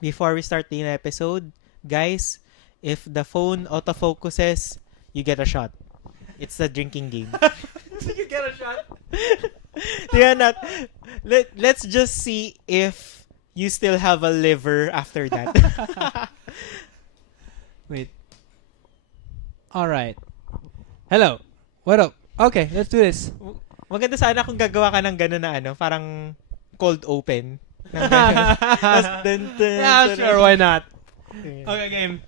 before we start the episode, guys, if the phone autofocuses, you get a shot. It's a drinking game. You get a shot. Yeah, not. Let's just see if you still have a liver after that. Wait. All right. Hello. What up? Okay, let's do this. Maganda sana kung gagawa ka ng gano'n na parang cold open. Ng gano'n. Tas Yeah, sure, why not? Okay, game.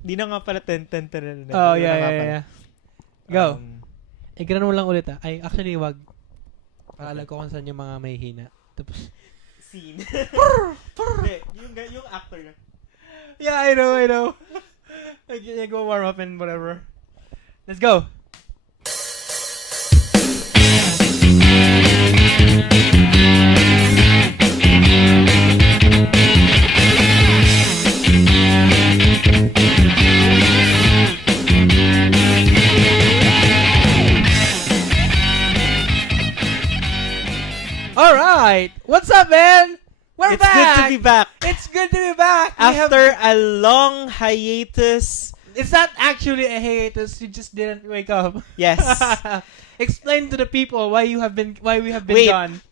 Di na nga pala Oh, yeah. Go. Ganun mo lang ulit Ay, actually, wag. Para alam ko kung saan yung mga may hina. Tapos, scene. yung actor na. yeah, I know. I go warm up and whatever. Let's go. All right. What's up, man? We're It's back. good to be back. It's good to be back. After a long hiatus. It's not actually a hiatus. You just didn't wake up. Yes. Explain to the people why we have been Wait. gone.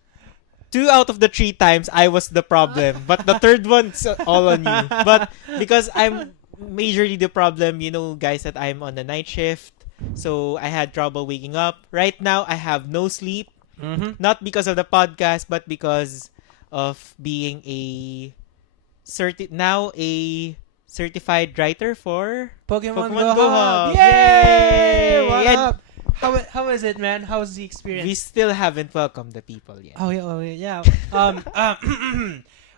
2 out of the 3 times I was the problem, but the third one's all on you. But because I'm majorly the problem, guys, that I'm on the night shift, so I had trouble waking up. Right now, I have no sleep, not because of the podcast, but because of being a certified writer for Pokemon Go Go Hub. Hub. Yay! What And up? How is it, man? How was the experience? we still haven't welcomed the people yet. Oh yeah.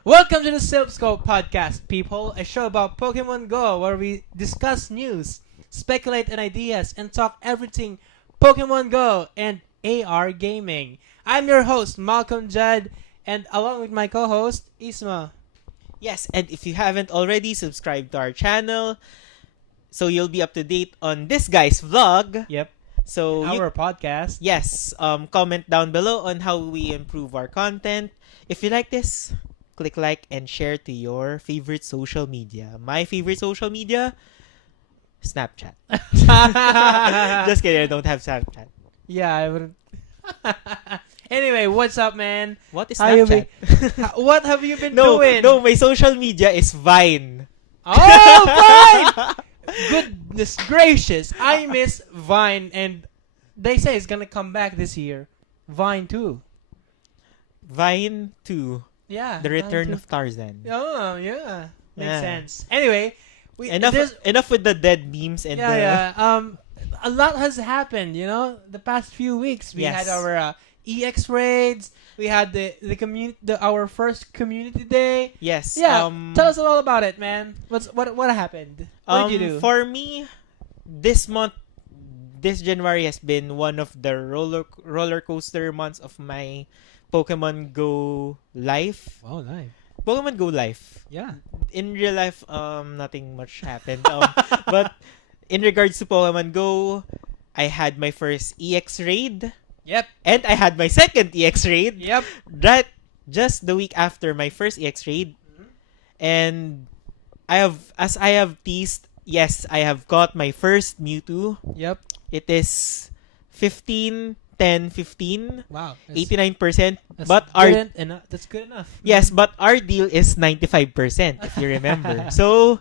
Welcome to the Silph podcast, people. A show about Pokemon Go where we discuss news, speculate on ideas, and talk everything Pokemon Go and AR gaming. I'm your host, Malcolm Judd, and along with my co-host, Isma. Yes, and if you haven't already, subscribe to our channel so you'll be up to date on this guy's vlog. Yep. So Our podcast. yes, comment down below on how we improve our content. If you like this, click like and share to your favorite social media. My favorite social media, Snapchat. Just kidding, I don't have Snapchat. Yeah, I wouldn't. Anyway, what's up, man? What is How you Snapchat? What have you been No, doing? no, my social media is Vine. Oh, Vine! Goodness gracious, I miss Vine, and they say it's gonna come back this year. Vine 2. Vine 2. Yeah. The Return Vine of Tarzan. 2. Oh, yeah. Makes Yeah. sense. Anyway, Enough with the dead memes and a lot has happened, the past few weeks. We Yes. had our EX raids. We had our first community day. yes. Yeah, tell us all about it, man. What happened? What did you do? For me, this January has been one of the roller coaster months of my Pokemon Go life. Oh, nice. Pokemon Go life. Yeah. In real life, nothing much happened. But in regards to Pokemon Go, I had my first EX raid. Yep. And I had my second EX raid. Yep. That just the week after my first EX raid. And as I have teased, yes, I have got my first Mewtwo. Yep. It is 15, 10, 15, Wow. 89%. That's But that's good enough. yes, but our deal is 95%, if you remember. So,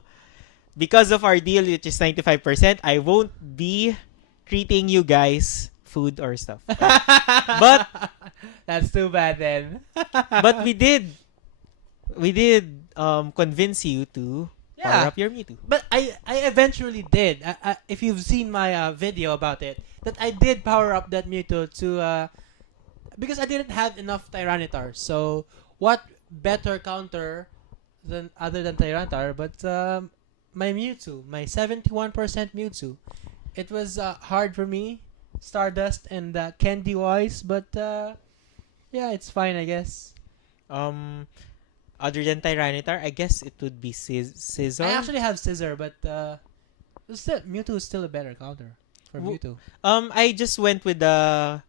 because of our deal, which is 95%, I won't be treating you guys food or stuff. But that's too bad then. but we did convince you to power up your Mewtwo. But I eventually did. If you've seen my video about it, that I did power up that Mewtwo to because I didn't have enough Tyranitar. So what better counter other than Tyranitar, but my Mewtwo, my 71% Mewtwo. It was hard for me, Stardust and Candy wise, but yeah, it's fine, I guess. Other than Tyranitar, I guess it would be Scizor. I actually have Scizor, but Mewtwo is still a better counter for Mewtwo. I just went with the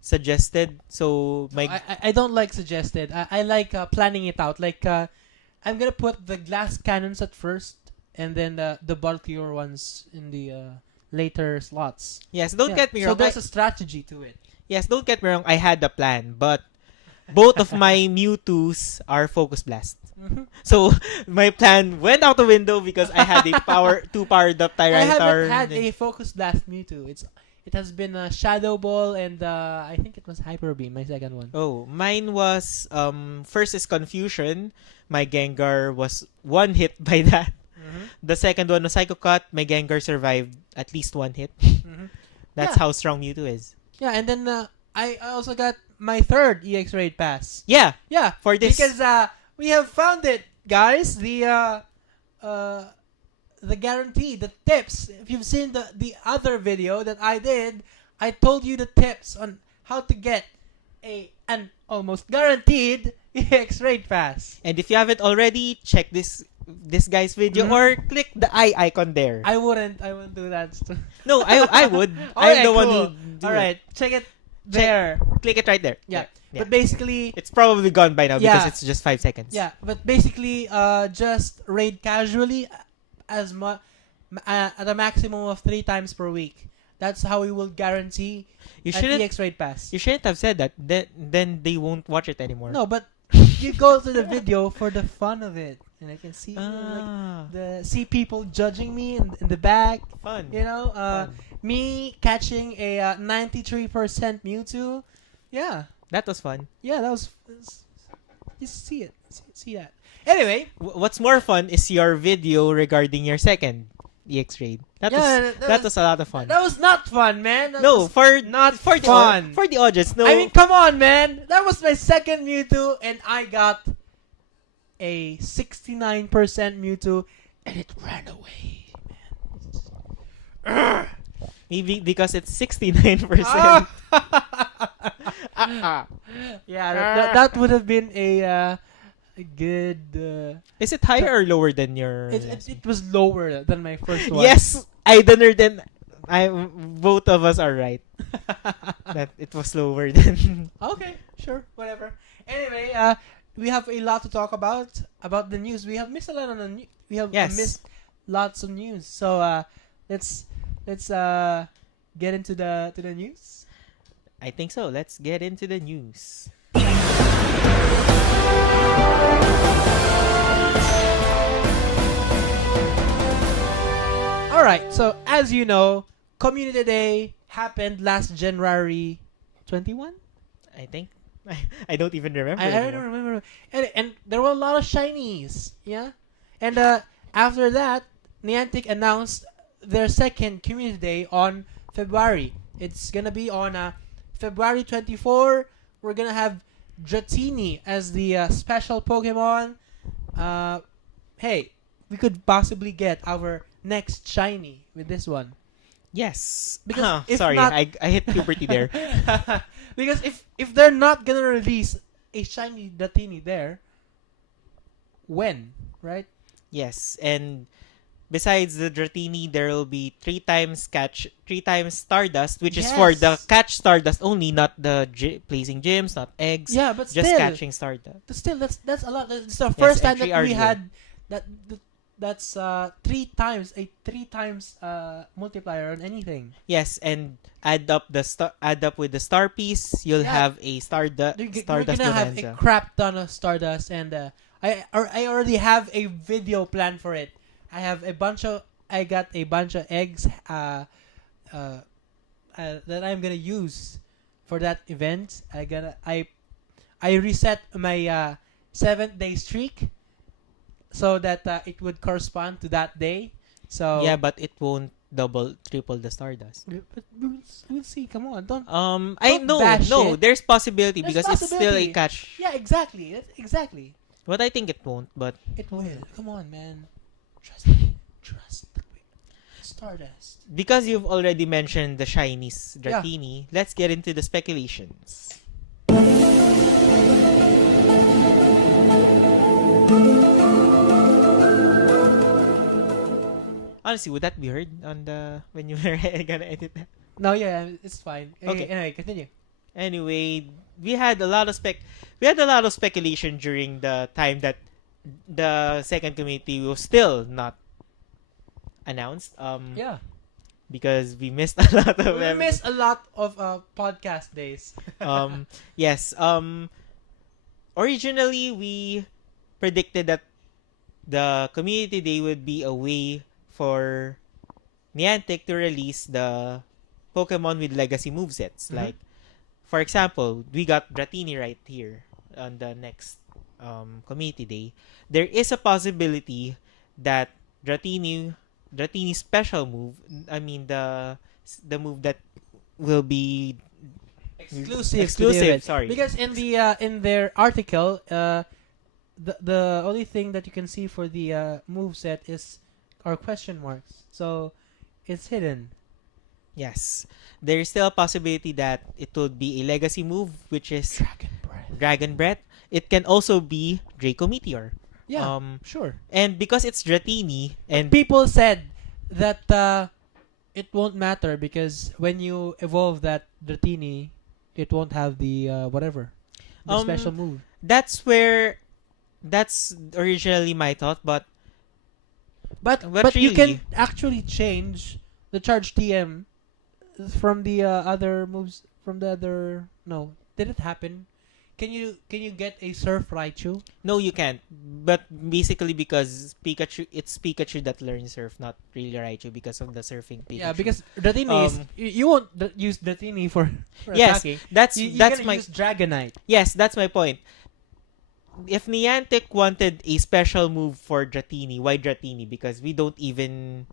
suggested. So my I don't like suggested. I like planning it out. Like I'm gonna put the glass cannons at first, and then the bulkier ones in the later slots. Yes, don't get me So wrong. there's a strategy to it. Yes, don't get me wrong. I had a plan, but both of my Mewtwo's are Focus Blast. Mhm. So my plan went out the window because I had a two powered up I Tyranitar. haven't had a Focus Blast Mewtwo. It has been a Shadow Ball and I think it was Hyper Beam, my second one. Oh, mine was first is Confusion. My Gengar was one hit by that. Mm-hmm. The second one was Psycho Cut. My Gengar survived at least one hit. Mm-hmm. That's Yeah. how strong Mewtwo is. Yeah, and then I also got my third EX Raid Pass. Yeah, Yeah, for this. because we have found it, guys. The guarantee, the tips. If you've seen the other video that I did, I told you the tips on how to get an almost guaranteed EX Raid Pass. And if you haven't already, check this guy's video Mhm. or click the eye icon there. I wouldn't do that. No, I would. I'm Alright, the one cool. who do All right, check it there. it. Click it right there. Yeah. Yeah. But basically, It's probably gone by now Yeah. because it's just 5 seconds. yeah. But basically, just raid casually, at a maximum of 3 times per week. That's how we will guarantee You an shouldn't EX Raid Pass. you shouldn't have said that. Then they won't watch it anymore. No, but you go to the video for the fun of it, and I can see see people judging me in the back. Fun. You know, Fun. me catching a 93% Mewtwo. Yeah, That was fun. yeah, that was. You see it, see that. Anyway, What's more fun is your video regarding your second EX raid. That was a lot of fun. That was not fun, man. That No, was for not for fun. for the audience. No, I mean, come on, man. That was my second Mewtwo, and I got a 69% Mewtwo, and it ran away, man. maybe because it's 69%. Yeah, that would have been a good. Is it higher or lower than your? It was lower than my first one. Yes, I than both of us are right. That it was lower than. Okay, sure, whatever. Anyway, we have a lot to talk about the news. We have missed a lot on the we have Yes. missed lots of news. So let's get into the news. I think so. Let's get into the news. All right. So as you know, Community Day happened last January 21. I think. I don't even remember. I don't anymore. remember. And there were a lot of shinies. Yeah. And after that, Niantic announced their second Community Day on February. It's gonna be on February 24. We're gonna have Dratini as the special Pokemon. Hey, we could possibly get our next shiny with this one. Yes. Because if sorry, not- I hit puberty there. Because if they're not gonna release a shiny Dratini there, when, right? Yes, and besides the Dratini, there will be 3 times Stardust, which is for the Yes. catch Stardust only, not the placing gyms, not eggs. Yeah, but Just still, catching Stardust. that's a lot. It's the first time entry that we are had that's 3 times multiplier on anything. Yes, and add up with the star piece, you'll Yeah. have a Stardust You're gonna have a bonanza. crap ton of Stardust, and I already have a video plan for it. I got a bunch of eggs that I'm gonna use for that event. I reset my 7-day streak so that it would correspond to that day. So Yeah, but it won't triple the Stardust. but we'll see. Come on, don't. I Don't know, bash no, it. there's possibility There's because it's still a possibility. catch. Yeah, exactly. Exactly. But I think it won't. But It will. Come on, man. Trust me. Trust me. Stardust. because you've already mentioned the shinies Dratini, let's get into the speculations. Honestly, would that be heard on the when you were gonna edit that? No, yeah, it's fine. Okay. Anyway, continue. Anyway, we had a lot of speculation during the time that the second community was still not announced. Yeah. Because we missed a lot of We missed a lot of podcast days. um yes. Originally we predicted that the community day would be a way for Niantic to release the Pokemon with legacy movesets. Mhm. Like, for example, we got Dratini right here on the next community day. There is a possibility that Dratini Dratini's special move, I mean the move that will be exclusive, sorry. Because in their article, the only thing that you can see for the move set is are question marks. So it's hidden. Yes. There is still a possibility that it would be a legacy move, which is Dragon Breath. Dragon Breath. It can also be Draco Meteor. Yeah, sure. And because it's Dratini, and People said that it won't matter because when you evolve that Dratini, it won't have the whatever the Um, special move. that's originally my thought, but But you really? can actually change the charge TM from the other moves from the other. No, did it happen? Can you get a Surf Raichu? no, you can't. But basically because it's Pikachu that learns Surf, not really Raichu because of the surfing Pikachu. Yeah, because Dratini is you won't use Dratini for yes, attacking. that's You're that's gonna my use Dragonite. yes, that's my point. If Niantic wanted a special move for Dratini, why Dratini? Because we don't even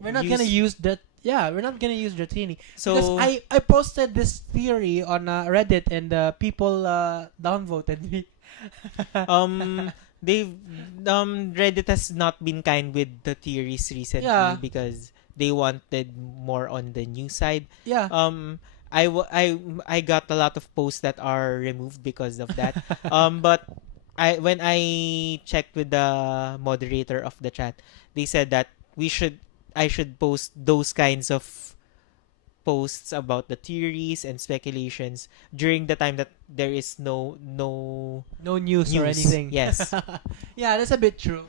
We're not gonna use that. Yeah, we're not gonna use Dratini. so Because I posted this theory on Reddit and people downvoted me. they've Reddit has not been kind with the theories recently Yeah. because they wanted more on the news side. Yeah. I got a lot of posts that are removed because of that. But when I checked with the moderator of the chat, they said that I should post those kinds of posts about the theories and speculations during the time that there is no No news or anything. Yes. Yeah, that's a bit true.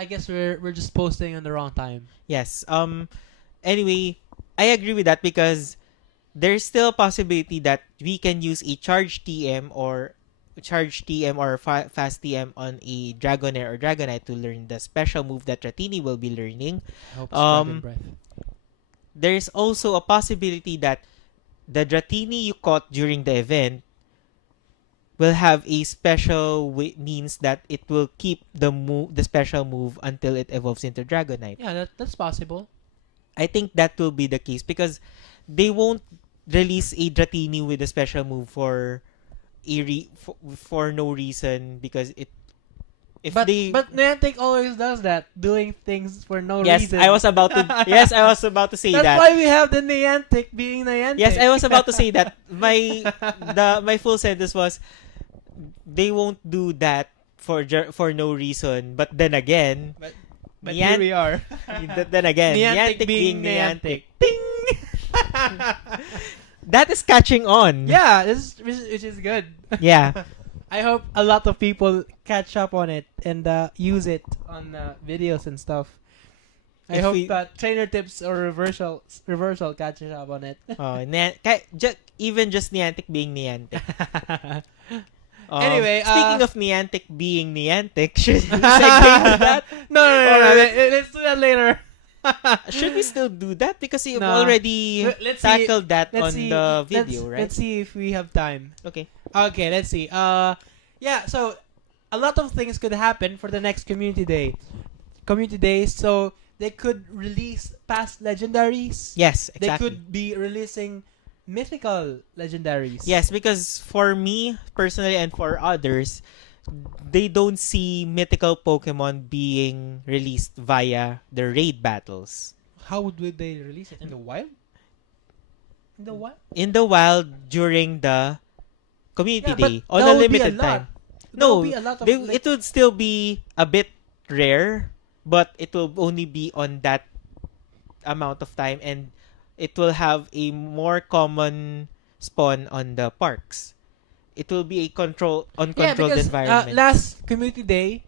I guess we're just posting on the wrong time. Yes. Anyway, I agree with that because there's still a possibility that we can use a charge TM or fast TM on a Dragonair or Dragonite to learn the special move that Ratini will be learning. I hope it's Um, Dragon Breath. There's also a possibility that the Dratini you caught during the event will have a special means that it will keep the special move until it evolves into Dragonite. Yeah, that's possible. I think that will be the case because they won't release a Dratini with a special move for for no reason because But Niantic always does that, doing things for no yes, reason. I was about to say That's that. why we have the Niantic being Niantic. Yes, I was about to say that. My full sentence was they won't do that for no reason. But then again, But here we are. then again, Niantic being Niantic. Ding! That is catching on. Yeah, which is good. Yeah. I hope a lot of people catch up on it and use it on videos and stuff. I If hope we- that trainer tips or reversal catches up on it. Oh, even just Niantic being Niantic. Anyway, speaking of Niantic being Niantic, should we segue to that? No. Or- Let's do that later. Should we still do that? Because you've Nah. already Let's see- tackled that Let's on see. the video, right? Let's see if we have time. Okay. Okay, let's see. Yeah, so a lot of things could happen for the next community day. Community days, so they could release past legendaries. Yes, exactly. They could be releasing mythical legendaries. Yes, because for me personally and for others, they don't see mythical Pokemon being released via the raid battles. How would they release it in the wild? In the wild? In the wild during the community Yeah, but day on that a would be a limited lot. time. That No, would be a lot of it would still be a bit rare, but it will only be on that amount of time and it will have a more common spawn on the parks. it will be a Yeah, uncontrolled because environment. last community day,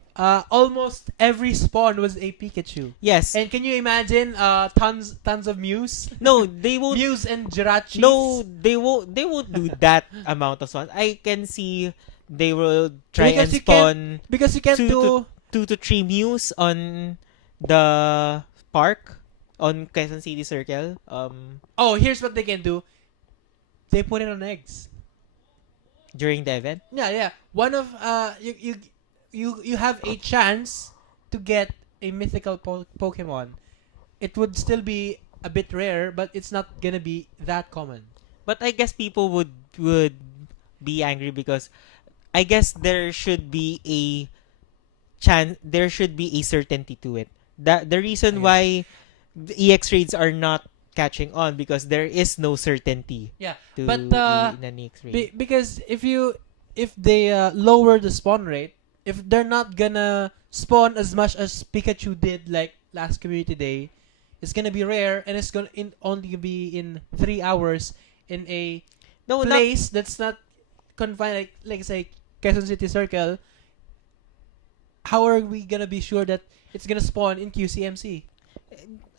almost every spawn was a Pikachu. Yes. And can you imagine tons of Mews? No, they won't. Mews and Jirachis? No, they won't. They won't do that amount of spawns. I can see they will try Because and you can't- spawn Because you can't two do... 2 to 3 Mews on the park on Quezon City Circle. Oh, here's what they can do. They put it on eggs. During the event. Yeah, yeah. One of you have a chance to get a mythical Pokemon. It would still be a bit rare, but it's not gonna be that common. But I guess people would be angry because I guess there should be a chance. There should be a certainty to it. That the reason Okay. why the EX raids are not catching on because there is no certainty Yeah, to but in an EX raid. because if they lower the spawn rate, if they're not gonna spawn as much as Pikachu did like last community day, it's gonna be rare and it's gonna only be in 3 hours in a No, not place that's not confined like say Quezon City Circle. How are we gonna be sure that it's gonna spawn in QCMC?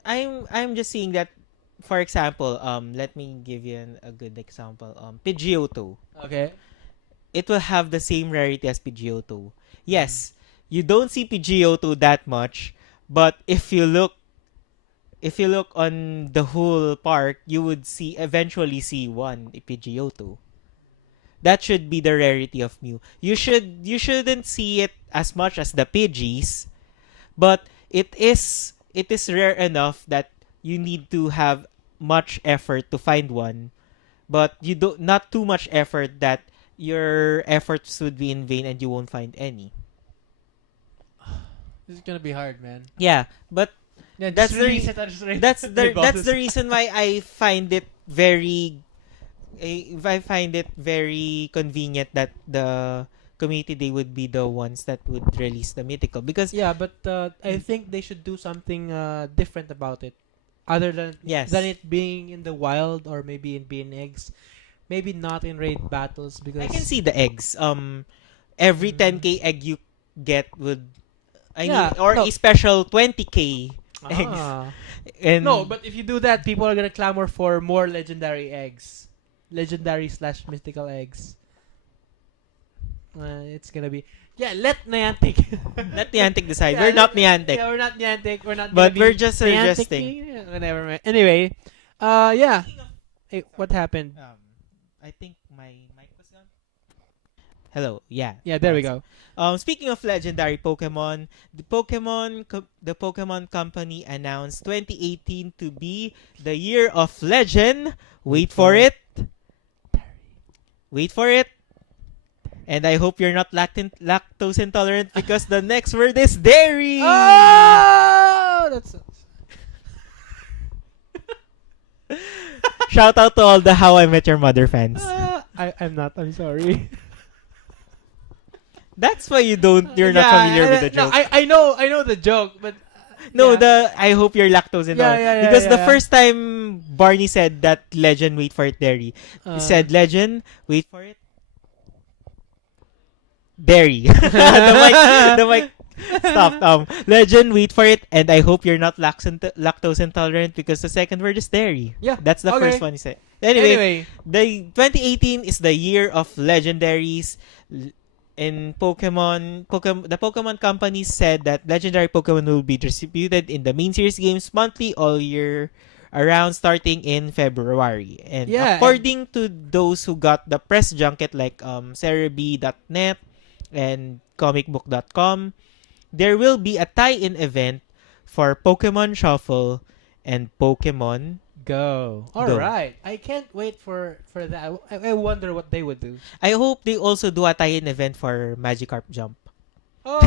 I'm just seeing that. For example, let me give you a good example. Pidgeotto. Okay. It will have the same rarity as Pidgeotto. Yes, you don't see Pidgeotto that much, but if you look on the whole park, you would eventually see one Pidgeotto. That should be the rarity of Mew. You shouldn't see it as much as the Pidgeys, but it is rare enough that you need to have much effort to find one, but you don't not too much effort that your efforts would be in vain and you won't find any. This is gonna be hard, man. Yeah, but Yeah, That's just the release re- it. Just re- that's the reballs that's it. the reason why I find it very convenient that the community day would be the ones that would release the mythical because Yeah, but I think they should do something different about it, other yes. than it being in the wild or maybe in being eggs, maybe not in raid battles because I can see the eggs. Every 10k egg you get would Yeah, or no. a special 20k eggs. Ah. And No, but if you do that, people are gonna clamor for more legendary eggs, legendary/mythical eggs. It's gonna be let Niantic. let Niantic decide. Yeah, We're not Niantic. Yeah, we're not Niantic. We're not. But gonna be we're just Niantic-y. suggesting. Yeah, whatever. Man. Anyway, yeah. Hey, what happened? I think my mic was on. Hello. Yeah. Yeah, there we go. Speaking of legendary Pokemon, the Pokémon Company announced 2018 to be the year of legend. Wait for it. Wait for it. And I hope you're not lactose intolerant because the next word is dairy. Oh, that's. Shout out to all the How I Met Your Mother fans. I'm not. I'm sorry. That's why you're not familiar with the joke. No, I know the joke, but No, yeah. I hope you're lactose intolerant. Yeah, because the yeah. first time Barney said that legend, wait for it, dairy. He said legend, wait for it, dairy. the mic stopped. Legend, wait for it, and I hope you're not lactose intolerant because the second word is dairy. Yeah, That's the okay. first one he said. Anyway, the 2018 is the year of legendaries. In the Pokemon Company said that legendary Pokemon will be distributed in the main series games monthly all year around starting in February. And Yeah, according to those who got the press junket like Cerebi.net and comicbook.com, there will be a tie-in event for Pokemon Shuffle and Pokemon Go. All Go. right. I can't wait for that. I wonder what they would do. I hope they also do a tie-in event for Magikarp Jump. Oh,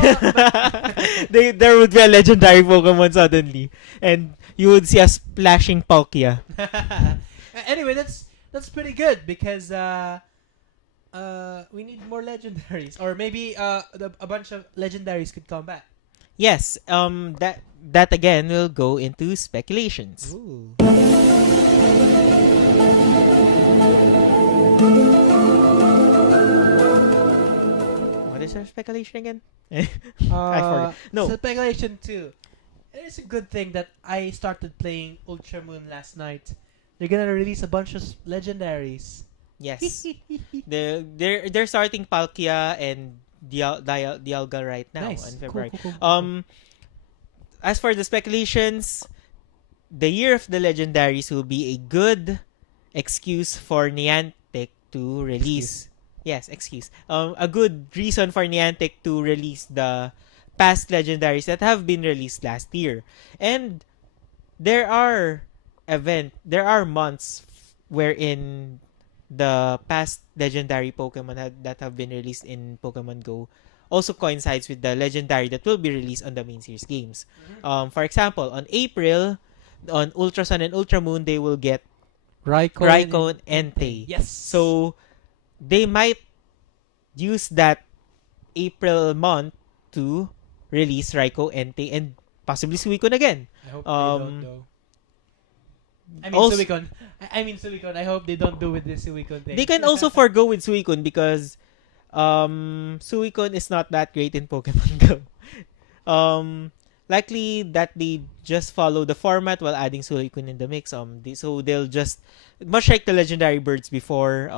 There would be a legendary Pokemon suddenly, and you would see a splashing Palkia. anyway, that's pretty good because we need more legendaries, or maybe a bunch of legendaries could come back. Yes, that again will go into speculations. Ooh. is there speculation again? I forgot. No. Speculation 2. It's a good thing that I started playing Ultra Moon last night. They're gonna release a bunch of legendaries. Yes. They're starting Palkia and Dialga right now Nice. in February. Cool. As for the speculations, the year of the legendaries will be a good excuse for Niantic to release. Yes, excuse. A good reason for Niantic to release the past legendaries that have been released last year. And there are months wherein the past legendary Pokemon that have been released in Pokemon Go also coincides with the legendary that will be released on the main series games. For example, on April, on Ultra Sun and Ultra Moon, they will get Raikou and Entei. Yes. So they might use that April month to release Raikou, Entei, and possibly Suicune again. I hope they don't though. Suicune. Suicune. I hope they don't do with this Suicune thing. They can also forgo with Suicune because Suicune is not that great in Pokemon Go. Likely that they just follow the format while adding Suicune in the mix. So they'll just, much like the legendary birds before,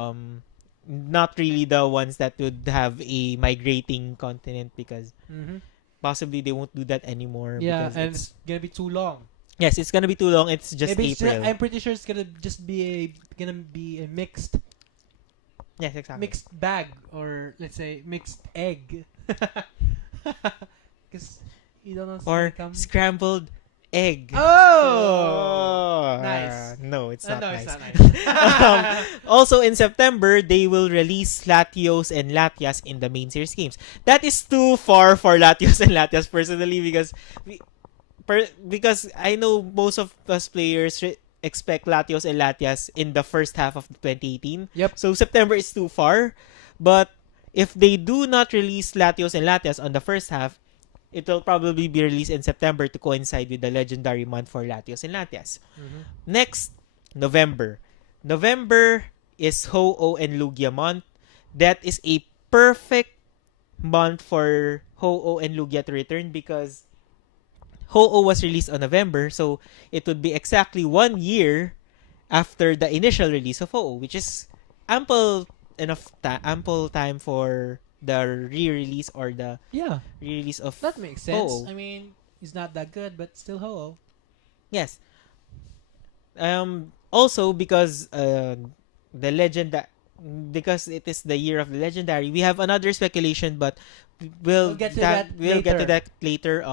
not really the ones that would have a migrating continent because possibly they won't do that anymore. Yeah, because and it's gonna be too long. Yes, it's gonna be too long. It's just April. I'm pretty sure it's gonna just be a mixed. Yes, exactly. Mixed bag, or let's say mixed egg. Because you don't know. Or scrambled egg. Oh! Nice. No, it's not nice. It's not nice. Also in September, they will release Latios and Latias in the main series games. That is too far for Latios and Latias personally because I know most of us players expect Latios and Latias in the first half of 2018. Yep. So September is too far. But if they do not release Latios and Latias on the first half, it will probably be released in September to coincide with the legendary month for Latios and Latias. Next, November. November is Ho-Oh and Lugia month. That is a perfect month for Ho-Oh and Lugia to return because Ho-Oh was released on November, so it would be exactly 1 year after the initial release of Ho-Oh, which is ample time for the re-release or the re-release of that makes sense. Ho-Oh. I mean, it's not that good, but still Ho-Oh. Yes. Also because because it is the year of the legendary, we have another speculation, but we'll get to that later.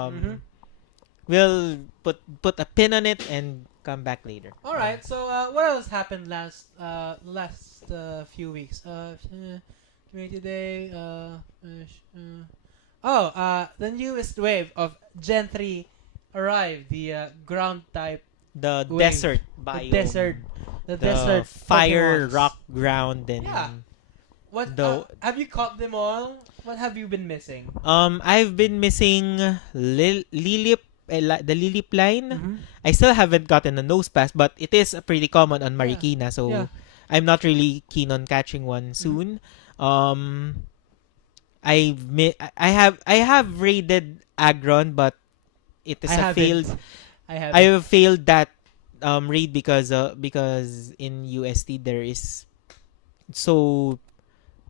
We'll put a pin on it and come back later. All right. So what else happened last few weeks? Community Day. The newest wave of Gen 3 arrived. The ground type. The wave. desert biome. The desert. Fire, Pokemons. rock, ground, and What have you caught them all? What have you been missing? I've been missing Lilip. The Lilip line. I still haven't gotten a nose pass, but it is pretty common on Marikina, so I'm not really keen on catching one soon. I have raided Agron, but it is a failed. I have failed that raid because in UST there is so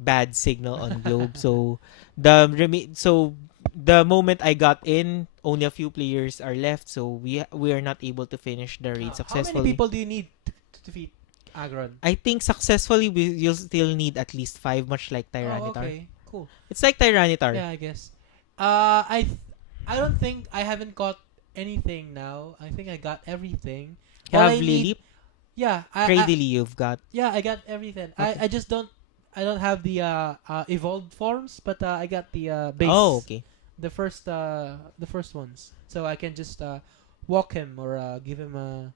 bad signal on Globe, so the moment I got in, only a few players are left, so we are not able to finish the raid successfully. How many people do you need to defeat Agron? I think successfully you'll still need at least 5, much like Tyranitar. Oh, okay, cool. It's like Tyranitar. Yeah, I guess. I don't think I haven't got anything now. I think I got everything. You have Lilip? Yeah. Cradily you've got. Yeah, I got everything. Okay. I just don't have the evolved forms, but I got the base. Oh, okay. The first ones, so I can just walk him or give him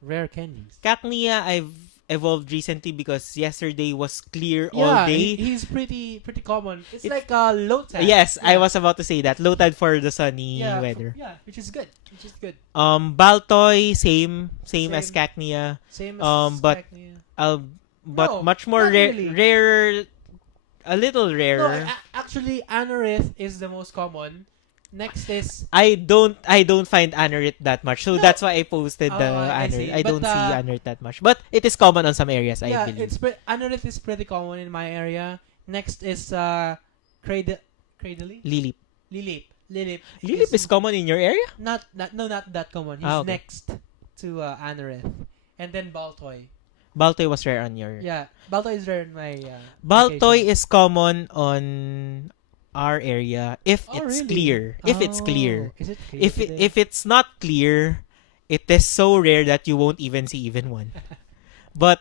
rare candies. Cacnea I've evolved recently because yesterday was clear all day. He's pretty common. It's like Lotad. Yes, I was about to say that. Lotad for the sunny weather. Which is good. Baltoy same as Cacnea. Same as but Cacnea. much more not really. rarer a little No, rarer. actually, Anorith is the most common. Next is I don't find Anorith that much. So No. that's why I posted the I Anorith. see. I But, don't see Anorith that much. But it is common on some areas, I yeah, believe. Anorith is pretty common in my area. Next is Cradley? Lilip. Lilip Lilip is common in your area? not that common. He's Okay. next to Anorith. And then Baltoy. Baltoy was rare on your... Yeah, Baltoy is rare in my Baltoy location. is common on our area if Oh, it's really? clear. If it's clear. Is it clear If today? if it's not clear, it is so rare that you won't even see even one. But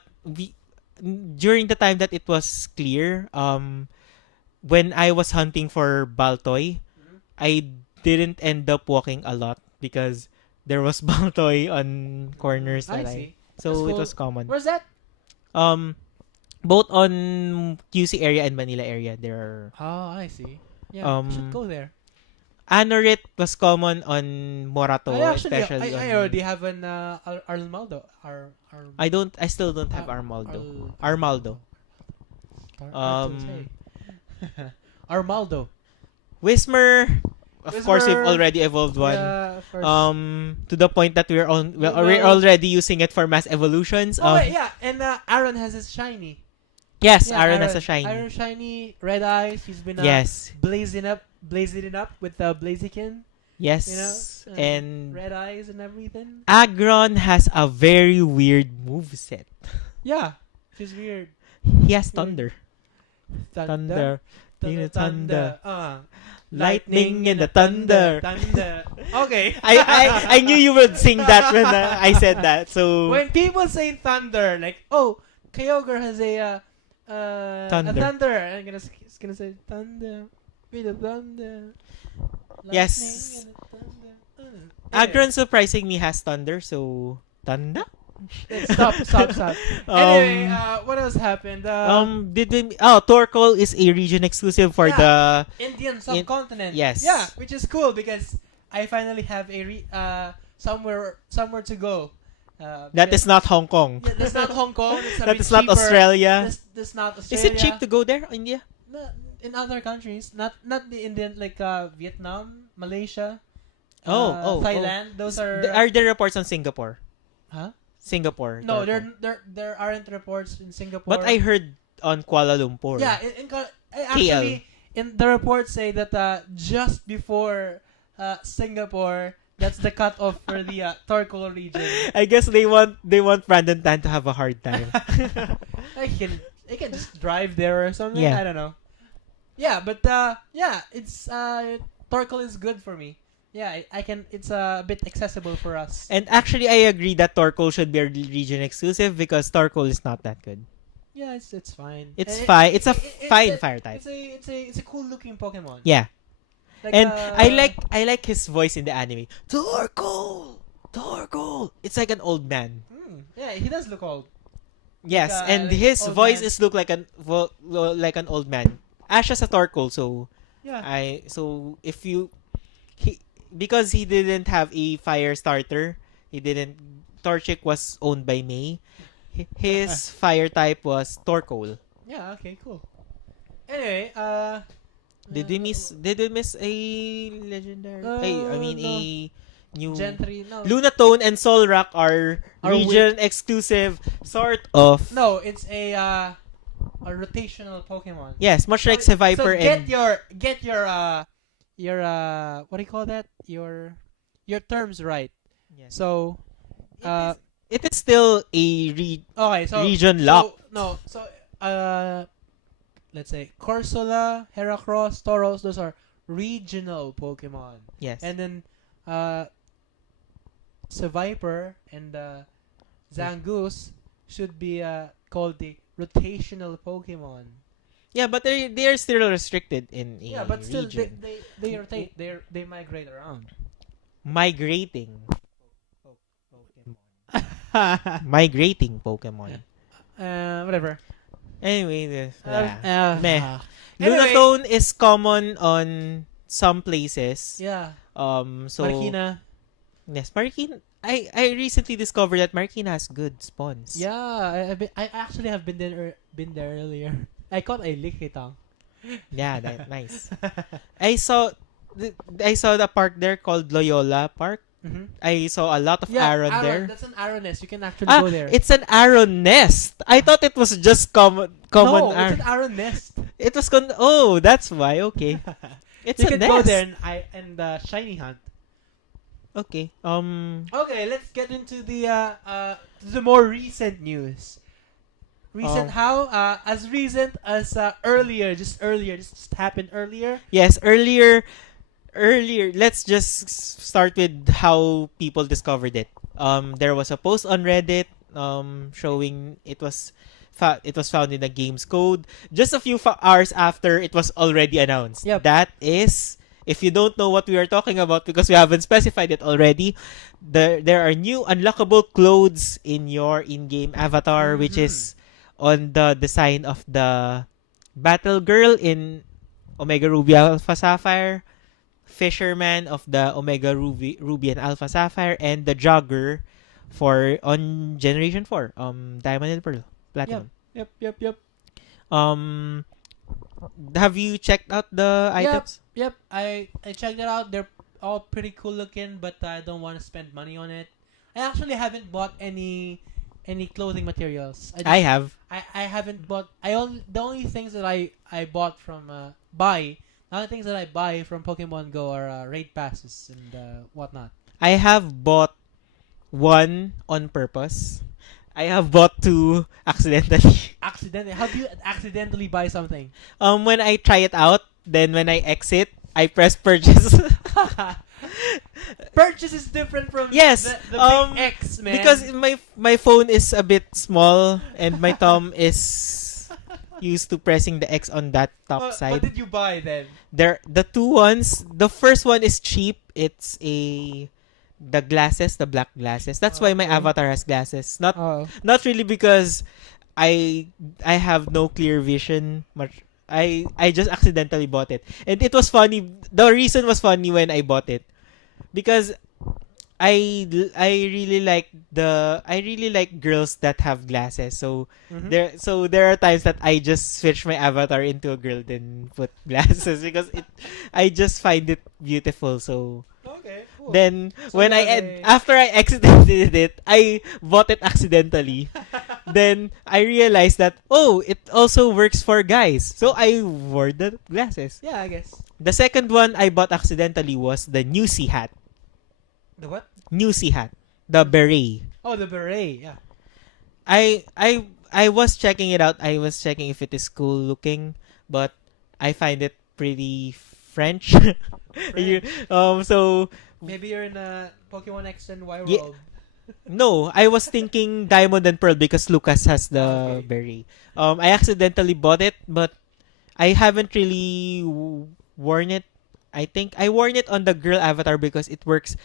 during the time that it was clear, when I was hunting for Baltoy, Mhm. I didn't end up walking a lot because there was Baltoy on corners I that see. so That's it cool. was common. Where's that? Um both on QC area and Manila area there are Oh, I see. Yeah, we should um go there. Anorith was common on Morato, especially I on already have an Armaldo. I still don't have Armaldo. Armaldo. Armaldo. Whismer, of course we've Whismer. already evolved one. Yeah, of course. To the point that we're Well, already using it for mass evolutions. Oh wait, yeah, and Aaron has his shiny. Yes, Yeah, Aaron has a shiny. Aaron shiny, red eyes. He's been Yes. blazing it up with the Blaziken. Yes. You know, and red eyes and everything. Agron has a very weird moveset. Yeah, she's weird. He has thunder. Thunder. Thunder. Lightning and the thunder. Thunder. Okay. I knew you would sing that when I said that. So When people say thunder, like, oh, Kyogre has a thunder. I'm gonna say thunder. With a thunder. Yes. Lightning and a thunder. Agron surprisingly has thunder. So thunder. Stop. Anyway, what else happened? Torkoal is a region exclusive for Yeah. the Indian subcontinent. yes. Yeah, which is cool because I finally have somewhere to go. That is not Hong Kong. Yeah, that's not Hong Kong. It's a That bit is not cheaper. Australia. That's not Australia. Is it cheap to go there, India? No, in other countries, not the Indian, like Vietnam, Malaysia, Thailand. Those Are there reports on Singapore? Huh? Singapore. No, Torkoal. there aren't reports in Singapore. But I heard on Kuala Lumpur. Yeah, actually, in the reports say that just before Singapore, that's the cutoff for the Torkoal region. I guess they want Brandon Tan to have a hard time. I can just drive there or something. Yeah. I don't know. Yeah, but it's Torkoal is good for me. Yeah, I can. It's a bit accessible for us. And actually, I agree that Torkoal should be a region exclusive because Torkoal is not that good. Yeah, it's fine. It's fine. It's a fine fire type. It's a cool looking Pokemon. Yeah, Like, and I like his voice in the anime. Torkoal. It's like an old man. Yeah, he does look old. Yes, Like, and like his old voice man. is look like an old man. Ash has a Torkoal, so Yeah. if you because he didn't have a fire starter, Torchic was owned by May. His fire type was Torkoal. Yeah. Okay. Cool. Anyway, Did we miss a legendary? I mean no. a new Gen 3? No. Lunatone and Solrock are region exclusive sort of. No, it's a rotational Pokemon. Yes, much like Seviper and get your what do you call that? Your terms right. yes. So it is still a okay, so region lock. Let's say Corsola, Heracross, Tauros, those are regional Pokemon. Yes. And then Seviper and Zangoose should be called the rotational Pokemon. Yeah, but they are still restricted in a Yeah, but still region. they rotate. They migrate around. Migrating migrating Pokemon. Whatever. Anyway, Meh. Lunatone is common on some places. Yeah. So Marikina. yes, Marikina. I recently discovered that Marikina has good spawns. Yeah, I actually have been there earlier. I caught a Lickitung. Yeah, nice. I saw I saw the park there called Loyola Park. Mm-hmm. I saw a lot of Yeah, Aron there. That's an arrow nest. You can actually Ah, go there. it's an arrow nest. I thought it was just common No, it's arrow. an arrow nest. It was oh, that's why. Okay. It's You a can nest. go there and shiny hunt. Okay. Okay, let's get into the more recent news. Recent Oh. how? As recent as earlier, just happened earlier. Yes, earlier, let's just start with how people discovered it. There was a post on Reddit showing it was found in the game's code just a few hours after it was already announced. Yep. That is, if you don't know what we are talking about because we haven't specified it already, there are new unlockable clothes in your in-game avatar, which is on the design of the Battle Girl in Omega Ruby Alpha Sapphire, Fisherman of the Omega Ruby and Alpha Sapphire, and the Jogger for on Generation 4, Diamond and Pearl, Platinum. Yep. Um, have you checked out the items? Yep. I checked it out. They're all pretty cool looking, but I don't want to spend money on it. I actually haven't bought any clothing materials. I have. I haven't bought. The only things that I bought from the only things that I buy from Pokemon Go are raid passes and whatnot. I have bought one on purpose. I have bought two accidentally. Accidentally? How do you accidentally buy something? When I try it out, then when I exit, I press purchase. Purchase is different from Yes, the big X, man. because my phone is a bit small and my thumb is used to pressing the X on that top What side. did you buy then? The two ones. The first one is cheap. It's the glasses, the black glasses. That's why my Okay. avatar has glasses. Oh. Not really because I have no clear vision. Much. I just accidentally bought it, and it was funny. The reason was funny when I bought it because I really like girls that have glasses. So there are times that I just switch my avatar into a girl then put glasses because I just find it beautiful. So Okay. Cool. then So when you I have a- after I exited it, I bought it accidentally. Then I realized that it also works for guys. So I wore the glasses. Yeah, I guess. The second one I bought accidentally was the Newsy hat. The what? Newsy hat. The beret. Oh, the beret. Yeah. I was checking it out. I was checking if it is cool looking, but I find it pretty French. So Maybe you're in a Pokemon X and Y Ye- world. no, I was thinking Diamond and Pearl because Lucas has the Okay. beret. I accidentally bought it, but I haven't really worn it. I think I worn it on the girl avatar because it works.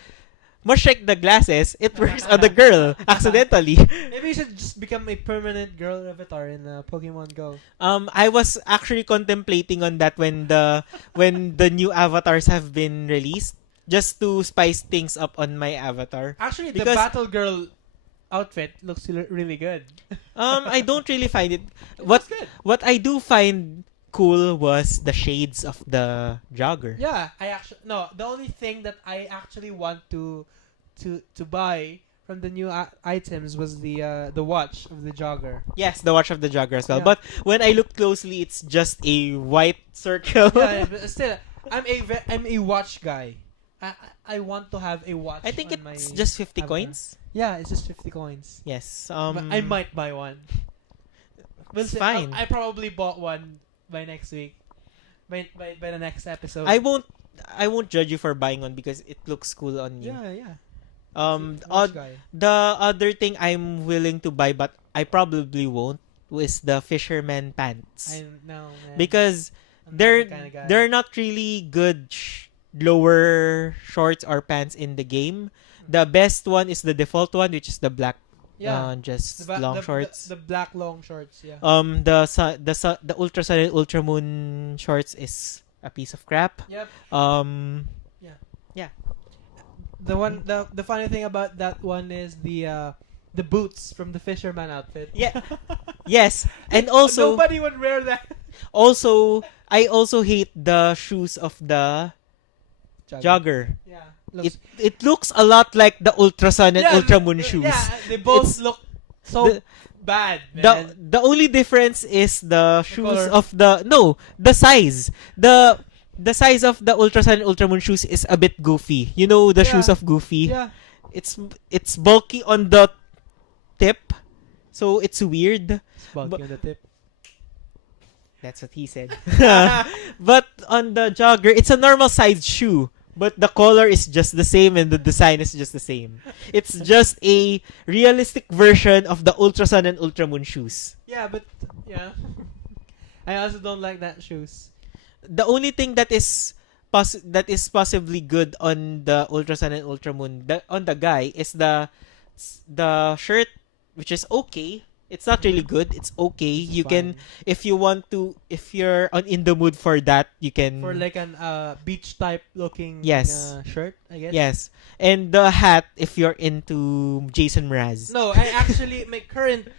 Much like the glasses, it works on the girl accidentally. Maybe you should just become a permanent girl avatar in Pokemon Go. I was actually contemplating on that when the new avatars have been released, just to spice things up on my avatar. Actually, Because- the Battle Girl outfit looks really good. I don't really find it. It What looks good. what I do find cool was the shades of the jogger. Yeah, the only thing that I actually want to buy from the new items was the watch of the jogger. Yes, the watch of the jogger as well. Yeah. But when I look closely, it's just a white circle. Yeah, but still, I'm a watch guy. I want to have a watch. I think on my it's just 50 avatar. coins. Yeah, it's just 50 coins. Yes. But I might buy one. It's see. fine. I probably bought one by next week. By the next episode. I won't judge you for buying one because it looks cool on you. Yeah. Odd. The other thing I'm willing to buy, but I probably won't, is the fisherman pants. I know, man. Because I'm not they're that kinda guy. they're not really good lower shorts or pants in the game. The best one is the default one, which is the black, just long shorts. The black long shorts. Yeah. The Ultra Sun and Ultra Moon shorts is a piece of crap. Yep. The funny thing about that one is the boots from the fisherman outfit. Yeah. Yes, and also nobody would wear that. also I also hate the shoes of the jogger. Yeah. It looks a lot like the Ultra Sun and Ultra Moon shoes. Yeah, they both It's look so the, bad, man. the only difference is the shoes color. of the size. The size of the Ultra Sun and Ultra Moon shoes is a bit goofy. You know the shoes Yeah. of Goofy? Yeah. It's bulky on the tip. So it's weird. It's bulky But- on the tip. That's what he said. But on the jogger, it's a normal sized shoe. But the color is just the same and the design is just the same. It's just a realistic version of the Ultra Sun and Ultra Moon shoes. Yeah, but yeah. I also don't like that shoes. The only thing that is possibly good on the Ultra Sun and Ultra Moon on the guy is the shirt, which is okay. It's not really good. It's okay. It's You can, fine. if you're in the mood for that, you can. For like an beach type looking Yes. shirt, I guess. Yes. And the hat, if you're into Jason Mraz. No, I actually my current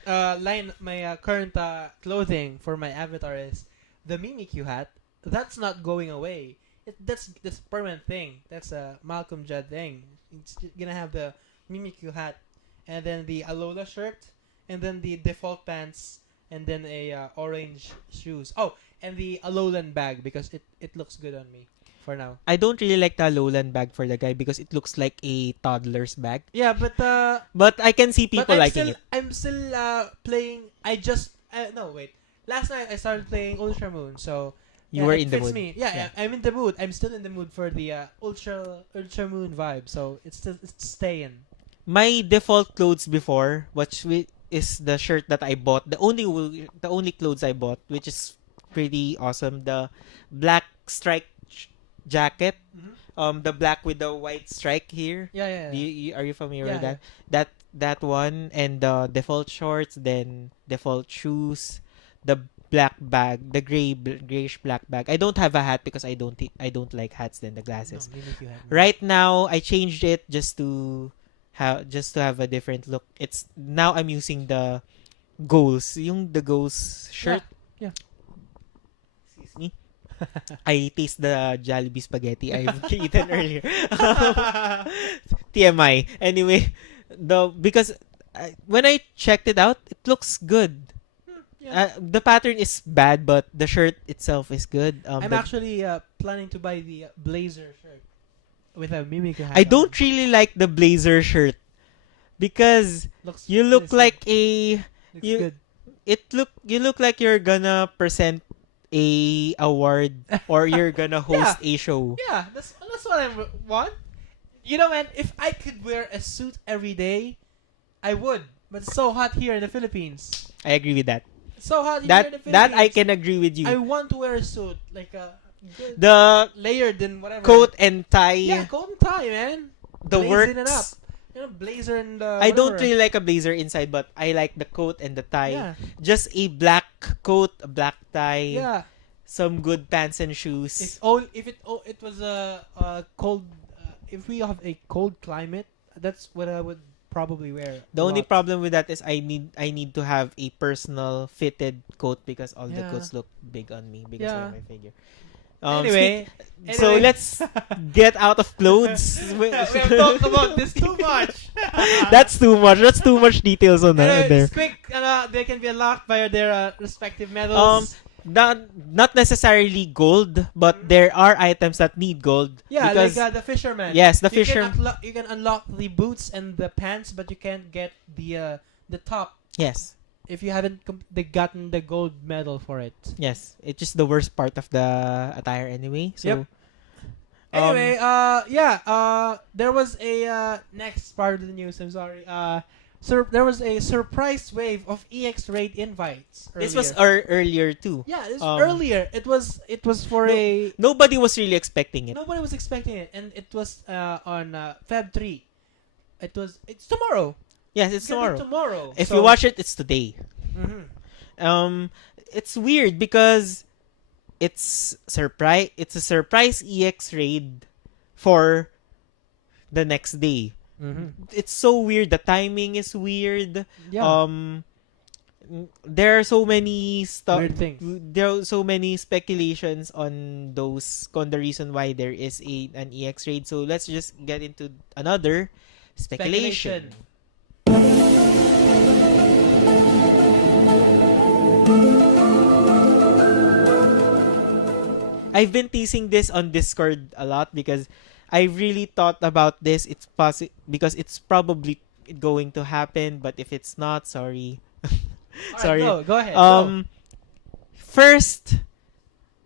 current clothing for my avatar is the Mimikyu hat. That's not going away. That's permanent thing. That's a Malcolm Judd thing. It's gonna have the Mimikyu hat, and then the Alola shirt, and then the default pants, and then a orange shoes. Oh, and the Alolan bag because it looks good on me for now. I don't really like the Alolan bag for the guy because it looks like a toddler's bag. Yeah, but But I can see people liking it. I'm still playing. No, wait. Last night I started playing Ultra Moon, so You were it in the fits mood. me. Yeah, I'm in the mood. I'm still in the mood for the Ultra Moon vibe, so it's staying. My default clothes before, is the shirt that I bought, the only clothes I bought, which is pretty awesome. The black stripe jacket, the black with the white strike here. Yeah. Are you familiar Yeah, with that? That one, and the default shorts, then default shoes, the black bag, the grayish black bag. I don't have a hat because I don't like hats than the glasses. No, Mimikyu hat. Right now, I changed it just to have a different look. It's now I'm using the goals shirt. Yeah. Excuse me. I taste the Jollibee spaghetti I've eaten earlier. TMI. Anyway, because when I checked it out, it looks good. Yeah. The pattern is bad, but the shirt itself is good. I'm actually planning to buy the blazer shirt with a Mimikyu hat. I on. don't really like the blazer shirt because Looks you look innocent. like a Looks you- good. you look like you're gonna present a award or you're gonna host a show. Yeah, that's what I want. You know, man, if I could wear a suit every day, I would. But it's so hot here in the Philippines. I agree with that. It's so hot here in the Philippines. That I can agree with you. I want to wear a suit like a good The layered and whatever. coat and tie, Yeah, coat and tie, man. the Blazing it up. works. You know, blazer and I don't whatever. really like a blazer inside, but I like the coat and the tie. Yeah, Just a black coat, a black tie, yeah. some good pants and shoes. If it was a cold, if we have a cold climate, that's what I would probably wear. The a only lot. problem with that is I need to have a personal fitted coat because all the Yeah. coats look big on me because Yeah. of my figure. Anyway, So let's get out of clothes. we have talked about this too much. That's too much. That's too much details on Anyway, there. just quick, they can be unlocked by their respective medals. Not necessarily gold, but there are items that need gold. Yeah, because like the fisherman. yes, the You fisher. you can unlock the boots and the pants, but you can't get the top Yes, if you haven't gotten the gold medal for it. yes. It's just the worst part of the attire anyway. So, Yep. Anyway, there was a next part of the news. I'm sorry. There was a surprise wave of EX raid invites. this was earlier. earlier too. Yeah, this um, earlier. It was for No, a Nobody was really expecting it. nobody was expecting it, and it was on Feb 3. It's tomorrow. Yes, it's gonna be tomorrow. tomorrow. If you watch it, it's today. Mhm. It's weird because it's a surprise EX raid for the next day. Mhm. It's so weird. The timing is weird. Yeah. there are so many stuff. Weird things. There are so many speculations on the reason why there is an EX raid. So let's just get into another speculation. I've been teasing this on Discord a lot because I really thought about this. Because it's probably going to happen, but if it's not, sorry. All Sorry. right, go ahead. First,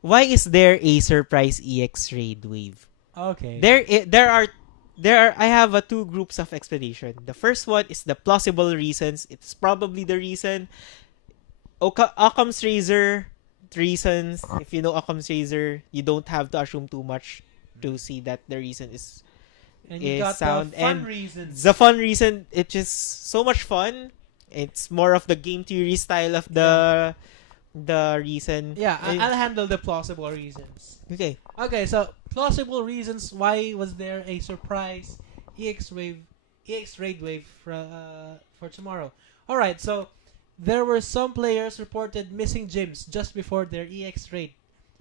why is there a surprise EX raid wave? Okay. I have two groups of explanation. The first one is the plausible reasons. It's probably the reason. Occam's razor reasons. If you know Occam's razor, you don't have to assume too much to see that the reason is and you got sound. the fun And reasons. the fun reason, it's just so much fun. It's more of the game theory style of the reason. Yeah, I'll handle the plausible reasons. Okay. Okay, so plausible reasons why was there a surprise EX raid wave for tomorrow. All right, so there were some players reported missing gyms just before their EX raid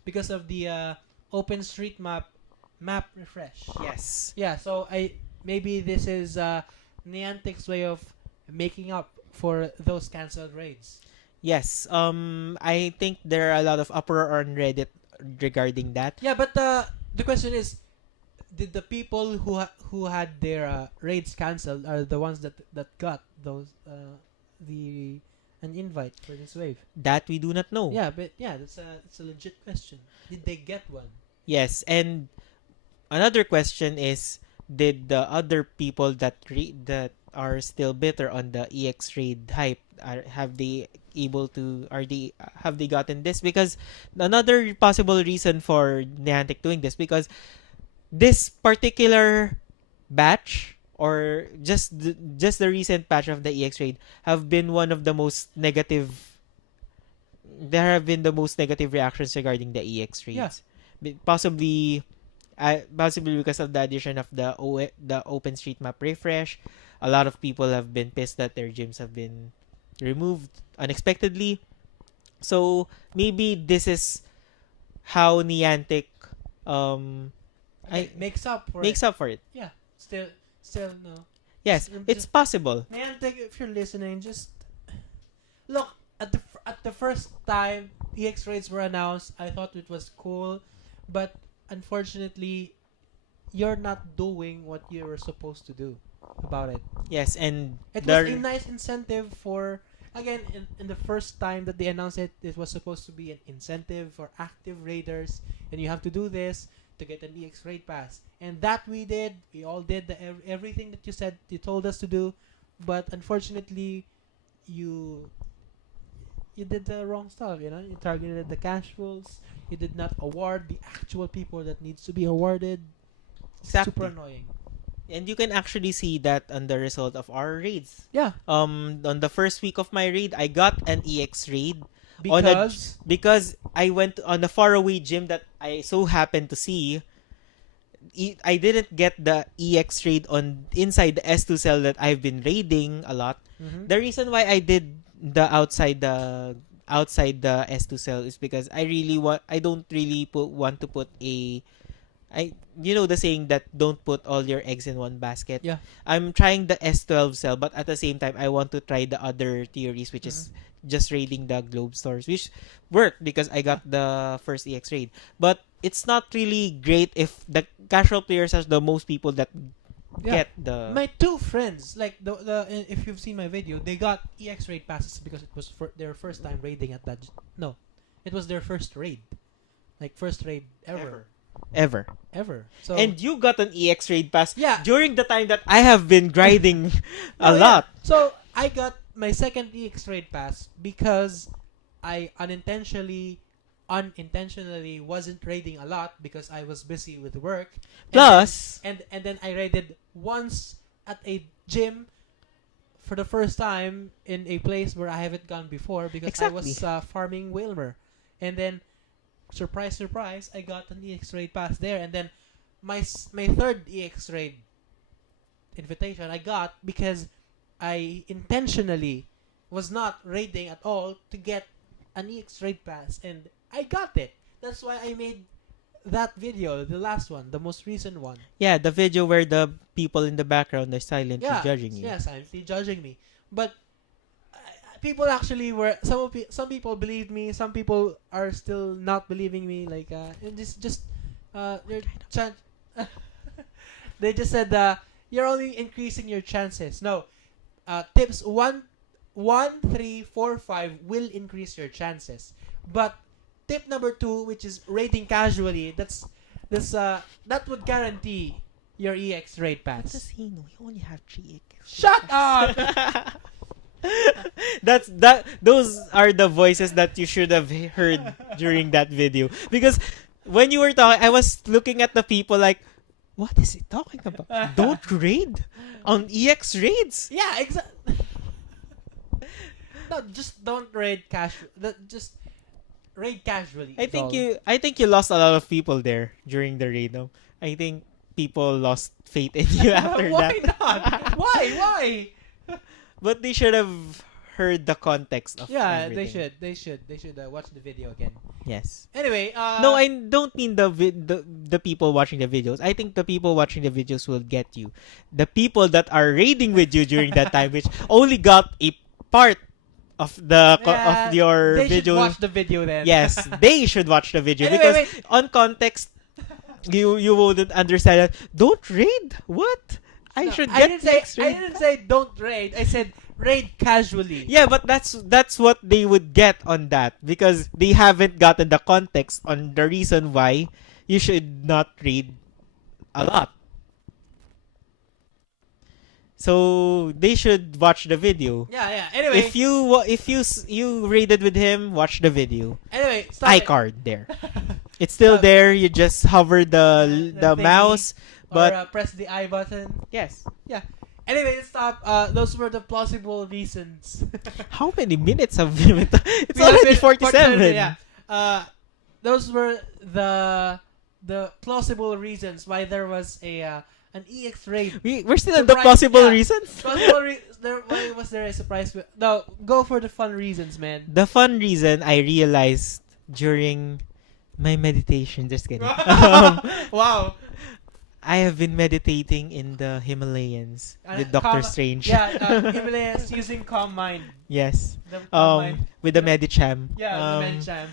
because of the OpenStreetMap map refresh. Yes. Yeah, so maybe this is Niantic's way of making up for those cancelled raids. Yes. I think there are a lot of uproar on Reddit regarding that. Yeah, but the question is, did the people who had their raids cancelled are the ones that got those an invite for this wave? That we do not know. Yeah, but that's a legit question. Did they get one? Yes, and another question is, did the other people that are still bitter on the EX raid hype have they gotten this? Because another possible reason for Niantic doing this, because this particular batch or just the recent batch of the EX raid have been one of the most negative. There have been the most negative reactions regarding the EX raids. Yeah. Possibly because of the addition of the OpenStreetMap refresh. A lot of people have been pissed that their gyms have been removed unexpectedly. So maybe this is how Niantic makes up for it. Yeah, still no. Yes, it's possible. Niantic, if you're listening, just look at the first time EX raids were announced. I thought it was cool, but unfortunately, you're not doing what you were supposed to do about it. Yes, and it was a nice incentive for, again, in the first time that they announced it, it was supposed to be an incentive for active raiders, and you have to do this to get an EX raid pass. And that we did. We all did everything that you told us to do, but unfortunately, you did the wrong stuff. You targeted the casuals. You did not award the actual people that needs to be awarded. Exactly. Super annoying. And you can actually see that on the result of our raids. Yeah. On the first week of my raid, I got an EX raid because I went on a faraway gym that I so happened to see. I didn't get the EX raid inside the S2 cell that I've been raiding a lot. Mm-hmm. The reason why I did the outside the S2 cell is because I don't really want to put the saying that don't put all your eggs in one basket. Yeah. I'm trying the S12 cell, but at the same time I want to try the other theories, which is just raiding the globe stores, which worked because I got the first EX raid. But it's not really great if the casual players are the most people that get the... My two friends, like the if you've seen my video, they got EX raid passes because it was their first time raiding at that. No, it was their first raid, like first raid ever. So, and you got an EX raid pass during the time that I have been grinding a lot. So I got my second EX raid pass because I unintentionally wasn't raiding a lot because I was busy with work. Plus, and then I raided once at a gym for the first time in a place where I haven't gone before because I was farming Wilmer. And then surprise, I got an EX raid pass there. And then my third EX raid invitation I got because I intentionally was not raiding at all to get an EX raid pass, and I got it. That's why I made that video, the last one, the most recent one. Yeah, the video where the people in the background are silently Yeah, judging you. yeah, silently judging me. But people actually were some people believed me, some people are still not believing me. Like and just they're they just said you're only increasing your chances. No, tips 1, 1, 3, 4, 5 will increase your chances. But tip number 2, which is raiding casually, that would guarantee your EX raid What does pass. he know? He only have 3 acres. Shut up! Those are the voices that you should have heard during that video. Because when you were talking, I was looking at the people like, what is he talking about? Don't raid on EX raids. Yeah, exactly. No, just don't raid just raid casually. I is think all. you lost a lot of people there during the raid. No? I think people lost faith in you after Why that. not? Why? But they should have heard the context of Yeah, everything. they should watch the video again. Yes. Anyway, No, I don't mean the people watching the videos. I think the people watching the videos will get you. The people that are raiding with you during that time, which only got a part of of your they video. should watch the video then. Yes, they should watch the video Anyway, because wait. on context, you wouldn't understand that. Don't raid. What? I No, should I get didn't next say raid. I didn't say don't raid. I said raid casually. Yeah, but that's what they would get on that because they haven't gotten the context on the reason why you should not raid a lot. So they should watch the video. Yeah. Anyway, If you raided with him, watch the video. anyway, stop it. iCard there. It's still Stop. there. You just hover the The thingy. mouse. But Or press the I button. yes. Anyway, let's stop. Those were the plausible reasons. How many minutes have we been? It's We have already been- 47. Yeah. Those were the plausible reasons why there was an EX raid. We're still in the Surprise, possible yeah. reasons. Why was there a surprise? No, go for the fun reasons, man. The fun reason I realized during my meditation, just kidding. Wow. I have been meditating in the Himalayas with Doctor Strange. Yeah, Himalayas using Calm Mind. Yes. The Calm Mind. With the Medicham. Yeah, the Mencham.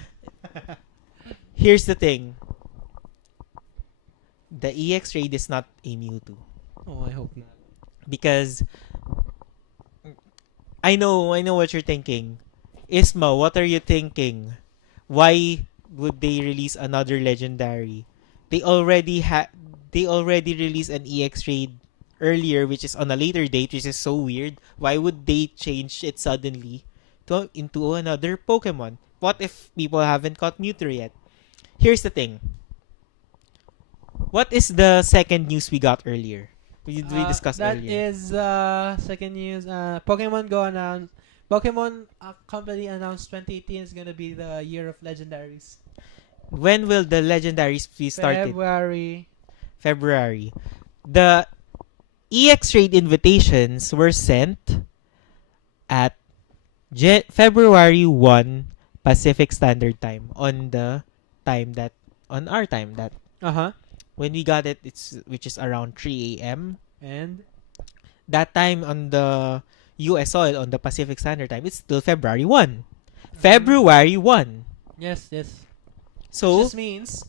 Here's the thing. The EX raid is not a Mewtwo. Oh, I hope not. Because I know what you're thinking. Isma, what are you thinking? Why would they release another legendary? They already released an EX raid earlier, which is on a later date, which is so weird. Why would they change it suddenly into another Pokemon? What if people haven't caught Mewtwo yet? Here's the thing. What is the second news we got earlier? We discussed that earlier. That is second news. Pokemon Go announced. Pokemon Company announced 2018 is gonna be the year of legendaries. When will the legendaries be started? February. The EX raid invitations were sent at February 1 Pacific Standard Time on our time that when we got it, which is around 3 a.m. And That time on the US soil on the Pacific Standard Time, it's still February 1. February 1. yes. So This means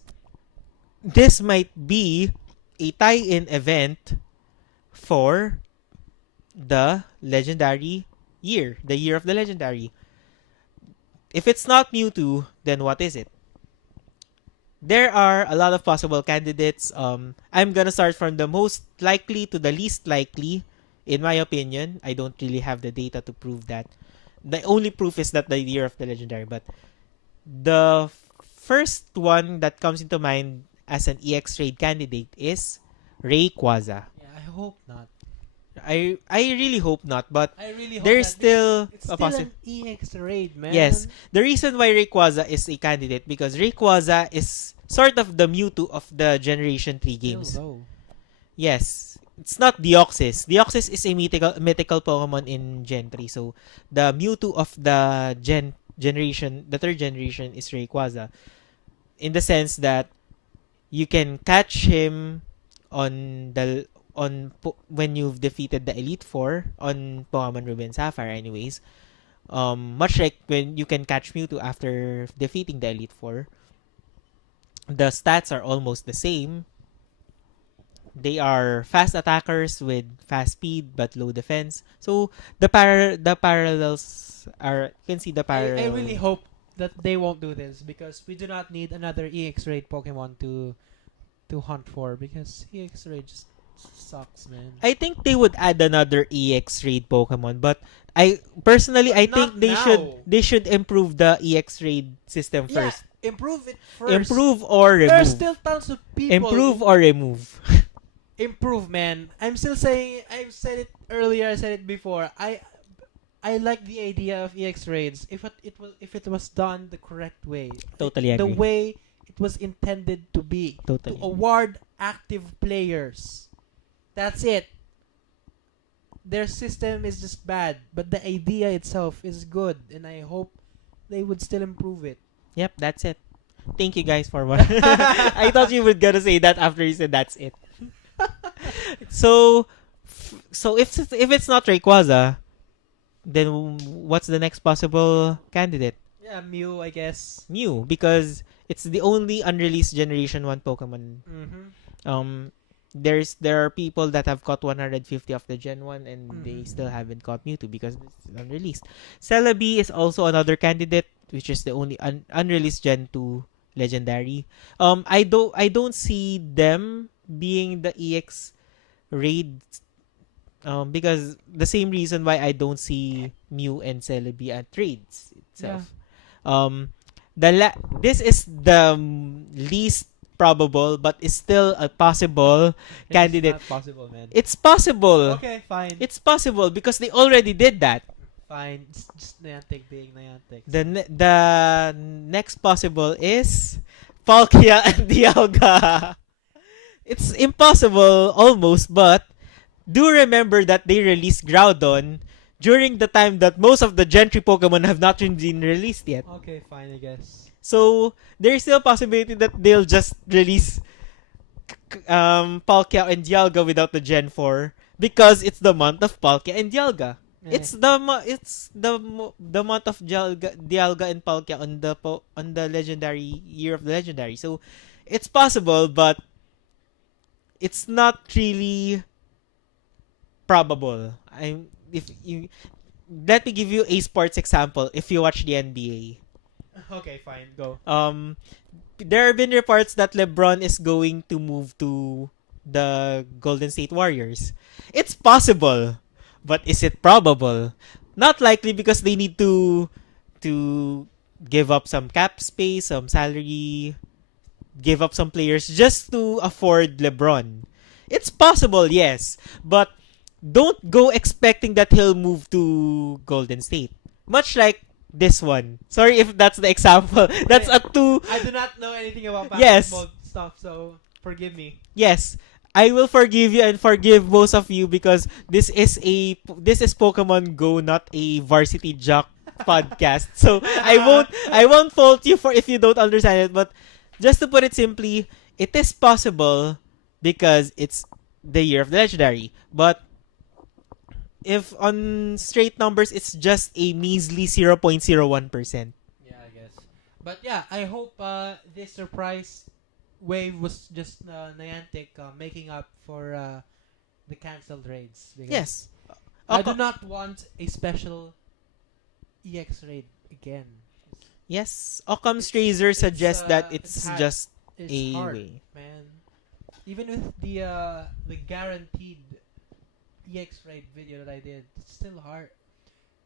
this might be a tie-in event for the legendary year, the year of the legendary. If it's not Mewtwo, then what is it? There are a lot of possible candidates. I'm gonna start from the most likely to the least likely. In my opinion, I don't really have the data to prove that. The only proof is that the year of the legendary. But the first one that comes into mind as an EX raid candidate is Rayquaza. yeah, I hope not. I really hope not, but I really hope there's that still it's a still possibility. an EX raid, man. Yes. The reason why Rayquaza is a candidate because Rayquaza is sort of the Mewtwo of the Generation 3 games. Still low. Yes. it's not Deoxys. Deoxys is a mythical Pokemon in Gen 3. So the Mewtwo of the the third generation is Rayquaza. In the sense that you can catch him on the when you've defeated the Elite Four on Pokemon Ruby and Sapphire anyways. Much like when you can catch Mewtwo after defeating the Elite Four. The stats are almost the same. They are fast attackers with fast speed but low defense. So the parallels are, you can see the parallel. I really hope that they won't do this because we do not need another EX raid Pokemon to hunt for because EX raid just sucks, man. I think they would add another EX raid Pokemon, but I personally I think Not they now. should improve the EX raid system first. Yeah, improve it first. Improve or remove. There's still tons of people. Improve or remove. Improve, man. I'm still saying. I've said it earlier. I said it before. I like the idea of EX raids if it was done the correct way. Totally The agree. way it was intended to be. Totally. To award active players. That's it. Their system is just bad, but the idea itself is good, and I hope they would still improve it. Yep, that's it. Thank you guys for what. I thought you were gonna say that after you said that's it. So if it's not Rayquaza, then what's the next possible candidate? Yeah, Mew, I guess. Mew, because it's the only unreleased Generation 1 Pokemon. Mm-hmm. There are people that have caught 150 of the Gen 1 and Mhm. they still haven't caught Mewtwo because it's unreleased. Celebi is also another candidate, which is the only unreleased Gen 2 legendary. I don't see them being the EX raid because the same reason why I don't see Mew and Celebi at trades itself. This is the least probable but is still a possible candidate. It's not possible, man. It's possible. Okay, fine. It's possible because they already did that. Fine. It's just Niantic being Niantic. The next possible is Palkia and Dialga. It's impossible almost, but do remember that they released Groudon during the time that most of the Gen 3 Pokemon have not been released yet. Okay, fine, I guess. So there's still a possibility that they'll just release Palkia and Dialga without the Gen 4 because it's the month of Palkia and Dialga. It's the month of Dialga and Palkia on the legendary year of the legendary. So it's possible, but it's not really probable. If you let me give you a sports example. If you watch the NBA, Okay, fine, go. there have been reports that LeBron is going to move to the Golden State Warriors. It's possible, but is it probable? Not likely because they need to give up some cap space, some salary, give up some players just to afford LeBron. It's possible, yes, but don't go expecting that he'll move to Golden State. Much like this one. Sorry if that's the example. That's a two. I do not know anything about Yes. basketball stuff, so forgive me. Yes, I will forgive you and forgive most of you because this is Pokemon Go, not a Varsity Jock podcast. So I won't fault you for if you don't understand it. But just to put it simply, it is possible because it's the year of the legendary. But if on straight numbers, it's just a measly 0.01%. Yeah, I guess. But yeah, I hope this surprise wave was just Niantic making up for the cancelled raids. Because Yes. I do not want a special EX raid again. Yes. Occam's razor suggests that it's hard. just It's a hard, way. man. Even with the guaranteed EX raid video that I did, it's still hard.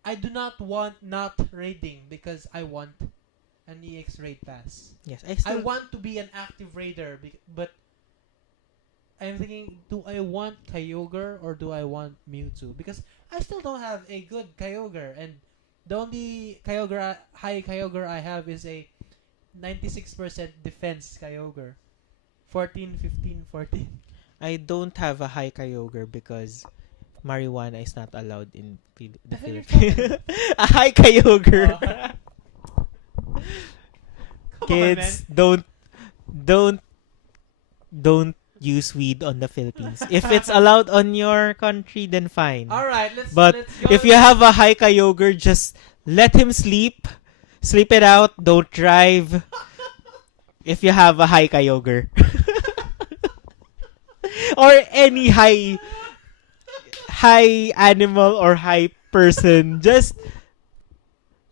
I do not want not raiding because I want an EX raid pass. Yes, I want to be an active raider, but I'm thinking, do I want Kyogre or do I want Mewtwo? Because I still don't have a good Kyogre, and the only high Kyogre I have is a 96% defense Kyogre. 14, 15, 14. I don't have a high Kyogre because marijuana is not allowed in the I thought you're Philippines. A high Kyogre. Come Kids, don't don't use weed on the Philippines. If it's allowed on your country, then fine. All right, But let's go. if you have a high Kyogre, just let him sleep. Sleep it out. Don't drive. If you have a high Kyogre. Or any high animal or high person, just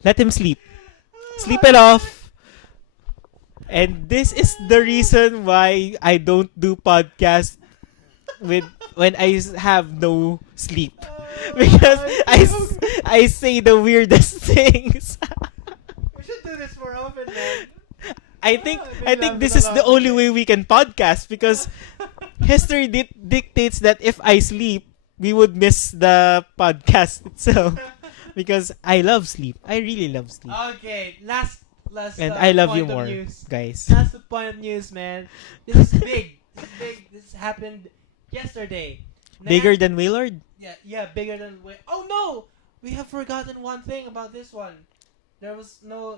let him sleep. Sleep it off. And this is the reason why I don't do podcast with when I have no sleep. Because I say the weirdest things. We should do this more often, man. I think this is the only way we can podcast because history dictates that if I sleep, we would miss the podcast itself. Because I love sleep. I really love sleep. Okay, last And I love you point of more, news. guys. Last point of news, man. This is big. This is big. This happened yesterday. Bigger than Waylord? Yeah, bigger than. Oh no, we have forgotten one thing about this one. There's no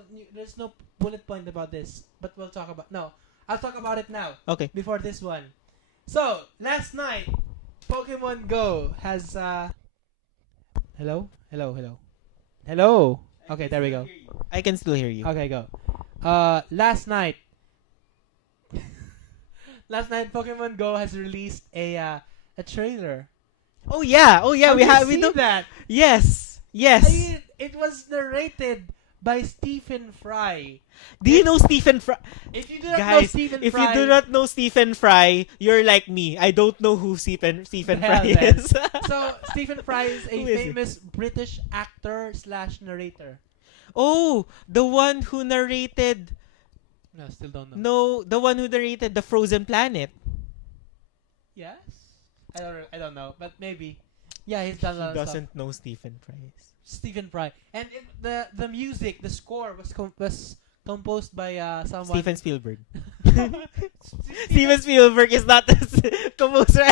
bullet point about this, but we'll talk about. No, I'll talk about it now. Okay. Before this one. So last night, Pokemon Go has. Hello. Okay, there we go. I can still hear you. Okay, go. Last night, Pokemon Go has released a trailer. Oh yeah. Have you We seen don't. that. Yes. I mean, it was narrated by Stephen Fry. Do you know Stephen Fry? If you do not know Guys, Stephen if Fry, you do not know Stephen Fry, you're like me. I don't know who Stephen Hell, Fry man. is. So Stephen Fry is a Who is he? famous British actor / narrator. Oh, the one who narrated. No, still don't know. No, the one who narrated the Frozen Planet. Yes, I don't know, but maybe. Yeah, he's done a lot He of stuff. doesn't know Stephen Fry. Stephen Fry, and the music, the score was composed by someone. Steven Spielberg. Steven Spielberg is not the composer.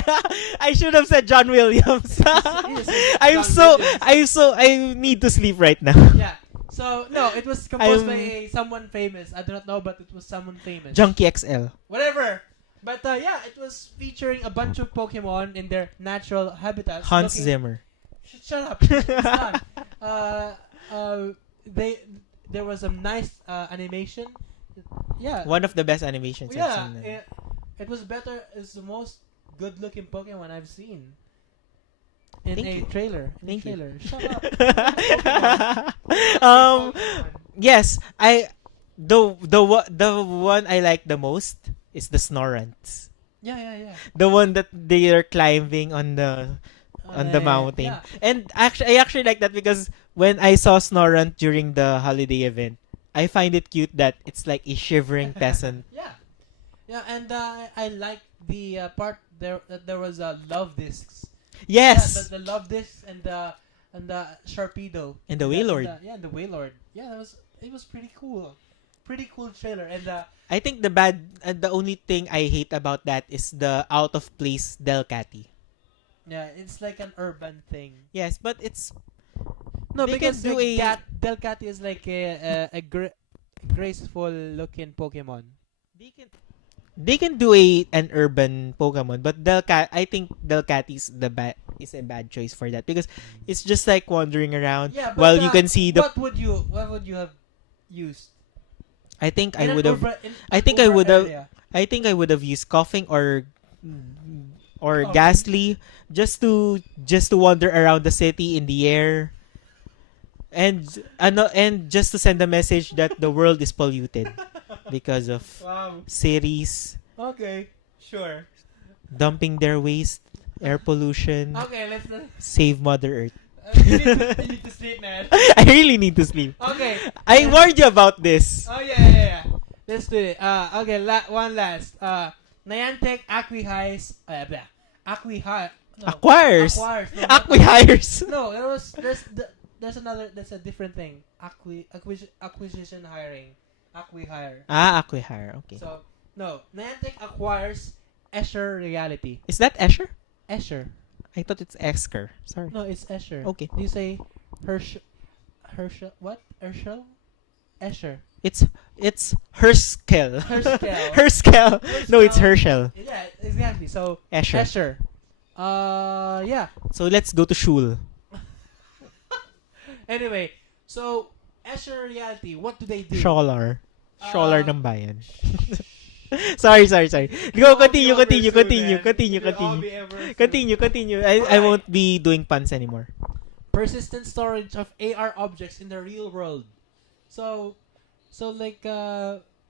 I should have said John Williams. I need to sleep right now. Yeah. So no, it was composed by someone famous. I do not know, but it was someone famous. Junkie XL. Whatever. But yeah, it was featuring a bunch of Pokemon in their natural habitats. Hans Zimmer. Shut up. It's not. There was a nice animation. Yeah. One of the best animations I've Yeah. seen. It was better. It's the most good-looking Pokemon I've seen. In Thank a you. trailer. Thank you. Shut up. Pokemon. Yes, the one I like the most is the Snorants. Yeah. The one that they are climbing on the mountain. Yeah. And I actually like that because when I saw Snorant during the holiday event, I find it cute that it's like a shivering peasant. Yeah, and I like the part there that there was love discs. Yes. Yeah, the love discs and the Sharpedo. And the Wailord. And the Wailord. Yeah, it was pretty cool. Pretty cool trailer. And I think the only thing I hate about that is the out of place Delcatty. yeah, it's like an urban thing. Yes, but it's No, They because can do Delcatty is like a graceful looking Pokemon. they can do an urban Pokemon, but I think Delcatty is a bad choice for that because it's just like wandering around Yeah, but while you can see the. what would you have used? I think In I an would have. urban- in I an think I urban would have. area. I think I would have used coughing or Oh. ghastly just to wander around the city in the air. And just to send a message that the world is polluted because of Wow. cities Okay. Sure. dumping their waste, air pollution, Okay. Let's. save Mother Earth. You need to sleep, man. I really need to sleep. Okay. I warned you about this. Oh yeah. Let's do it. Okay. One last. Niantic Acquihires. No. Acquires. Acquires. No, Acquihires. No, there's another. That's a different thing. Acquisition hiring. Acquihire. Acquihire. Okay. So no, Niantic acquires Escher reality. Is that Escher? Escher. I thought it's Esker. Sorry. No, it's Escher. Okay. Do you say Herschel? What? Herschel? Escher. It's Herskel. Herskel. Herskel. No, it's Herschel. Yeah, exactly. So Escher. Escher. Yeah. So let's go to Shul. Anyway, so Escher reality. What do they do? Scholar. Scholar ng bayan. Sorry. Go, continue. I won't be doing puns anymore. Persistent storage of AR objects in the real world. So like,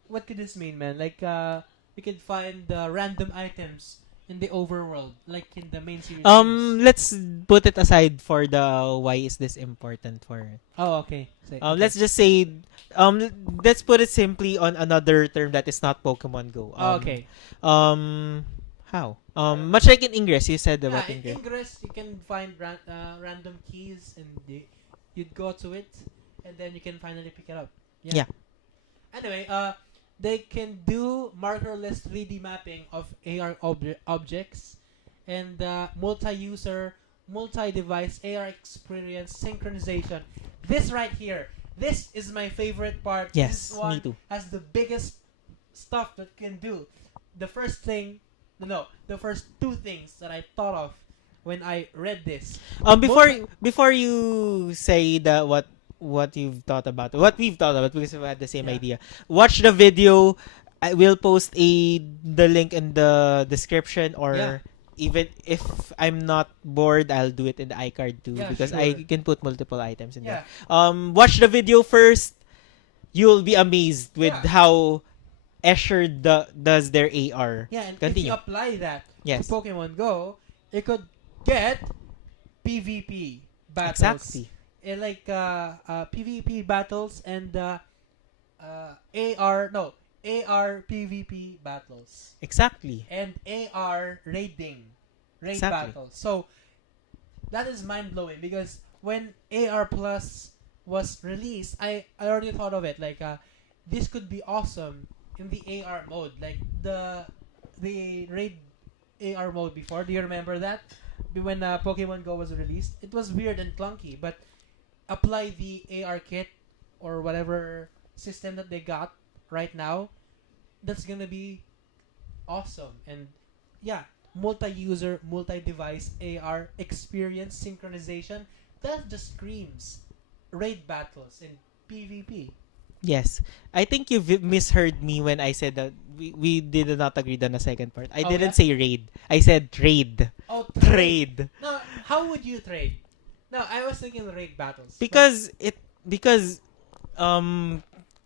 what could this mean, man? Like, you could find random items in the overworld, like in the main series. Let's put it aside for the why is this important for it. Oh, okay. Okay. Let's just say, let's put it simply on another term that is not Pokemon Go. Okay. How? Much like in Ingress, you said about In Ingress. Ingress, you can find random keys, and you'd go to it, and then you can finally pick it up. Yeah. Anyway, they can do markerless 3D mapping of AR objects, and multi-user, multi-device AR experience synchronization. This right here, this is my favorite part. Yes, this one me too. has the biggest stuff that can do. The first two things that I thought of when I read this. Before you say what you've thought about, what we've thought about, because we had the same idea. Watch the video. I will post the link in the description, or even if I'm not bored, I'll do it in the iCard too, because sure. I can put multiple items in there. Watch the video first. You'll be amazed with how Escher does their AR. Yeah, and Continue. if you apply that Yes. to Pokemon Go, you could get PvP battles. Exactly. Like PvP battles and AR PvP battles. Exactly. And AR raid Exactly. battles. So that is mind blowing, because when AR Plus was released, I already thought of it like this could be awesome in the AR mode, like the raid AR mode before. Do you remember that? When Pokemon Go was released, it was weird and clunky, but apply the AR kit or whatever system that they got right now, that's gonna be awesome. And yeah, multi-user, multi-device AR experience synchronization, that just screams raid battles in PvP. Yes. I think you've misheard me when I said that we did not agree on the second part. I didn't say raid. I said trade. Oh, Trade. No, how would you trade? No, I was thinking raid battles. Because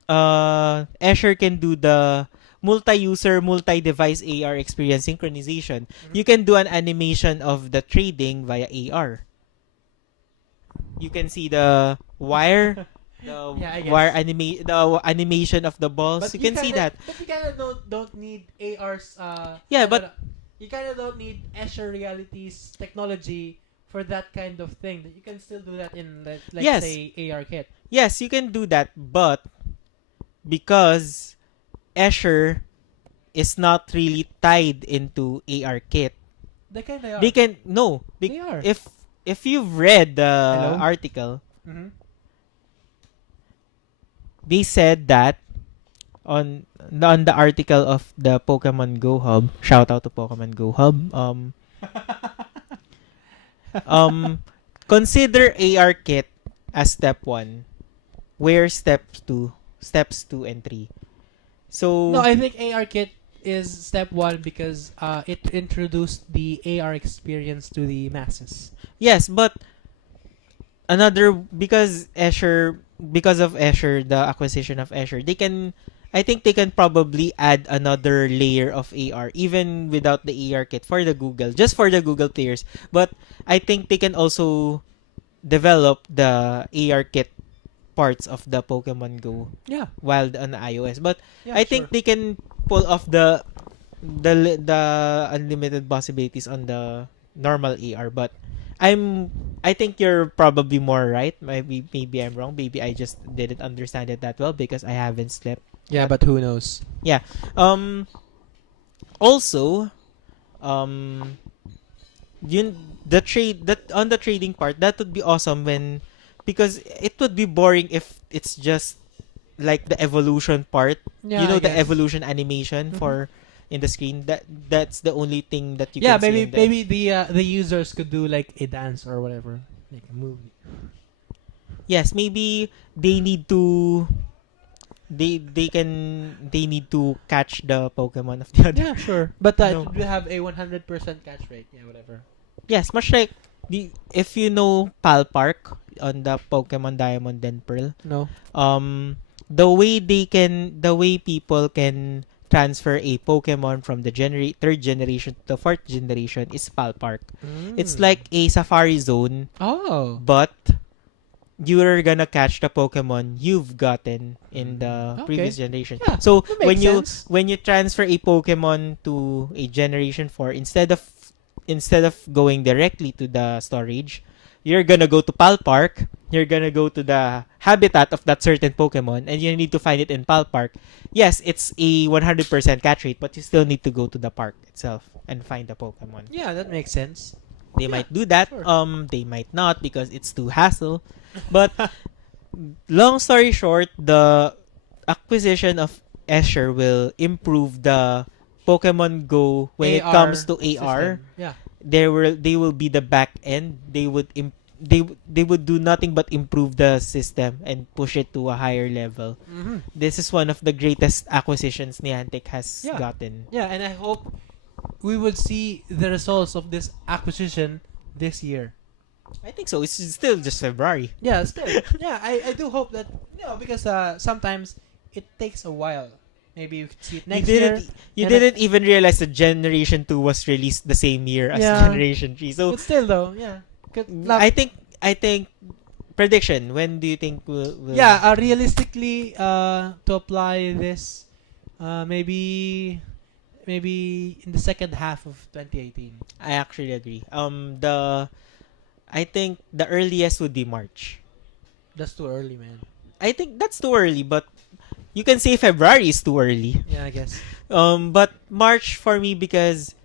Escher can do the multi-user, multi-device AR experience synchronization. Mm-hmm. You can do an animation of the trading via AR. You can see the wire, the animation of the balls. But you can see that. But you kind of don't need AR's. You kind of don't need Escher Reality's technology for that kind of thing. That you can still do that in say AR kit. Yes, you can do that, but because Escher is not really tied into AR kit, they kind of are. they can They are. If you've read the article, Mm-hmm. they said that on the article of the Pokemon Go Hub. Shout out to Pokemon Go Hub. Consider AR kit as step 1, where steps 2 and 3. So No, I think AR kit is step 1 because it introduced the AR experience to the masses. yes, but because of Escher, the acquisition of Escher, I think they can probably add another layer of AR even without the AR kit for the Google, just for the Google players. But I think they can also develop the AR kit parts of the Pokemon Go while on iOS. But I think they can pull off the unlimited possibilities on the normal AR. But I think you're probably more right. Maybe I'm wrong. Maybe I just didn't understand it that well because I haven't slept. Yeah, but who knows? Yeah. Also, Um, yun the trade that on the trading part that would be awesome when because it would be boring if it's just like the evolution part. Yeah, I The guess. evolution animation Mhm. for in the screen. That's the only thing that you Yeah, can see in the maybe the users could do like a dance or whatever, like a movie. yes, maybe they need to they need to catch the Pokemon of the other. Yeah, sure. But No. it will have a 100% catch rate. Yeah, whatever. Yes, much like if you know Pal Park on the Pokemon Diamond and Pearl, No. the way people can transfer a Pokemon from the third generation to the fourth generation is Pal Park. It's like a safari zone, Oh. but you're gonna catch the Pokemon you've gotten in the Okay. previous generation. Yeah, So that makes sense. when you transfer a Pokemon to a generation 4, instead of going directly to the storage, you're gonna go to Pal Park. You're gonna go to the habitat of that certain Pokemon, and you need to find it in Pal Park. Yes, it's a 100% catch rate, but you still need to go to the park itself and find the Pokemon. Yeah, that makes sense. They Yeah, might do that. sure. They might not because it's too hassle. But long story short, the acquisition of Escher will improve the Pokemon Go when it comes to AR. system. Yeah. They will be the back end. They would do nothing but improve the system and push it to a higher level. Mm-hmm. This is one of the greatest acquisitions Niantic has Yeah. gotten. Yeah, and I hope we will see the results of this acquisition this year. I think so. It's still just February. Yeah, still. Yeah, I do hope that, because sometimes it takes a while. Maybe you could see it next year. You And didn't even realize that Generation 2 was released the same year as Yeah. Generation 3. So But still though, yeah. I think prediction, when do you think will Yeah, realistically, to apply this, maybe in the second half of 2018. I actually agree. I think the earliest would be March. That's too early, man. I think that's too early, but you can say February is too early. Yeah, I guess. But March for me because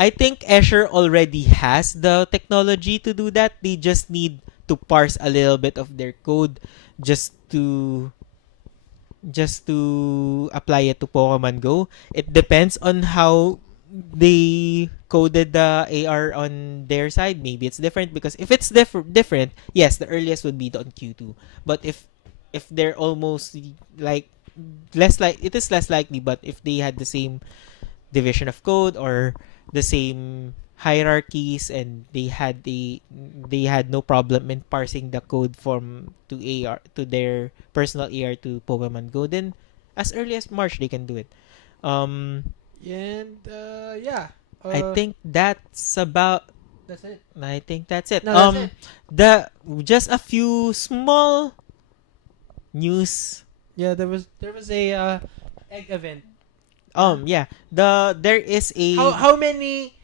I think Escher already has the technology to do that. They just need to parse a little bit of their code just to apply it to Pokemon Go. It depends on how they coded the AR on their side. Maybe it's different because if it's different, yes, the earliest would be on Q2. But if they're almost like it is less likely. But if they had the same division of code or the same hierarchies and they had no problem in parsing the code from to AR to their personal AR to Pokemon Go, then as early as March they can do it. And yeah. I think that's about That's it. I think that's it. No, that's it. The just a few small news. Yeah, there was a egg event. Yeah. There is a How many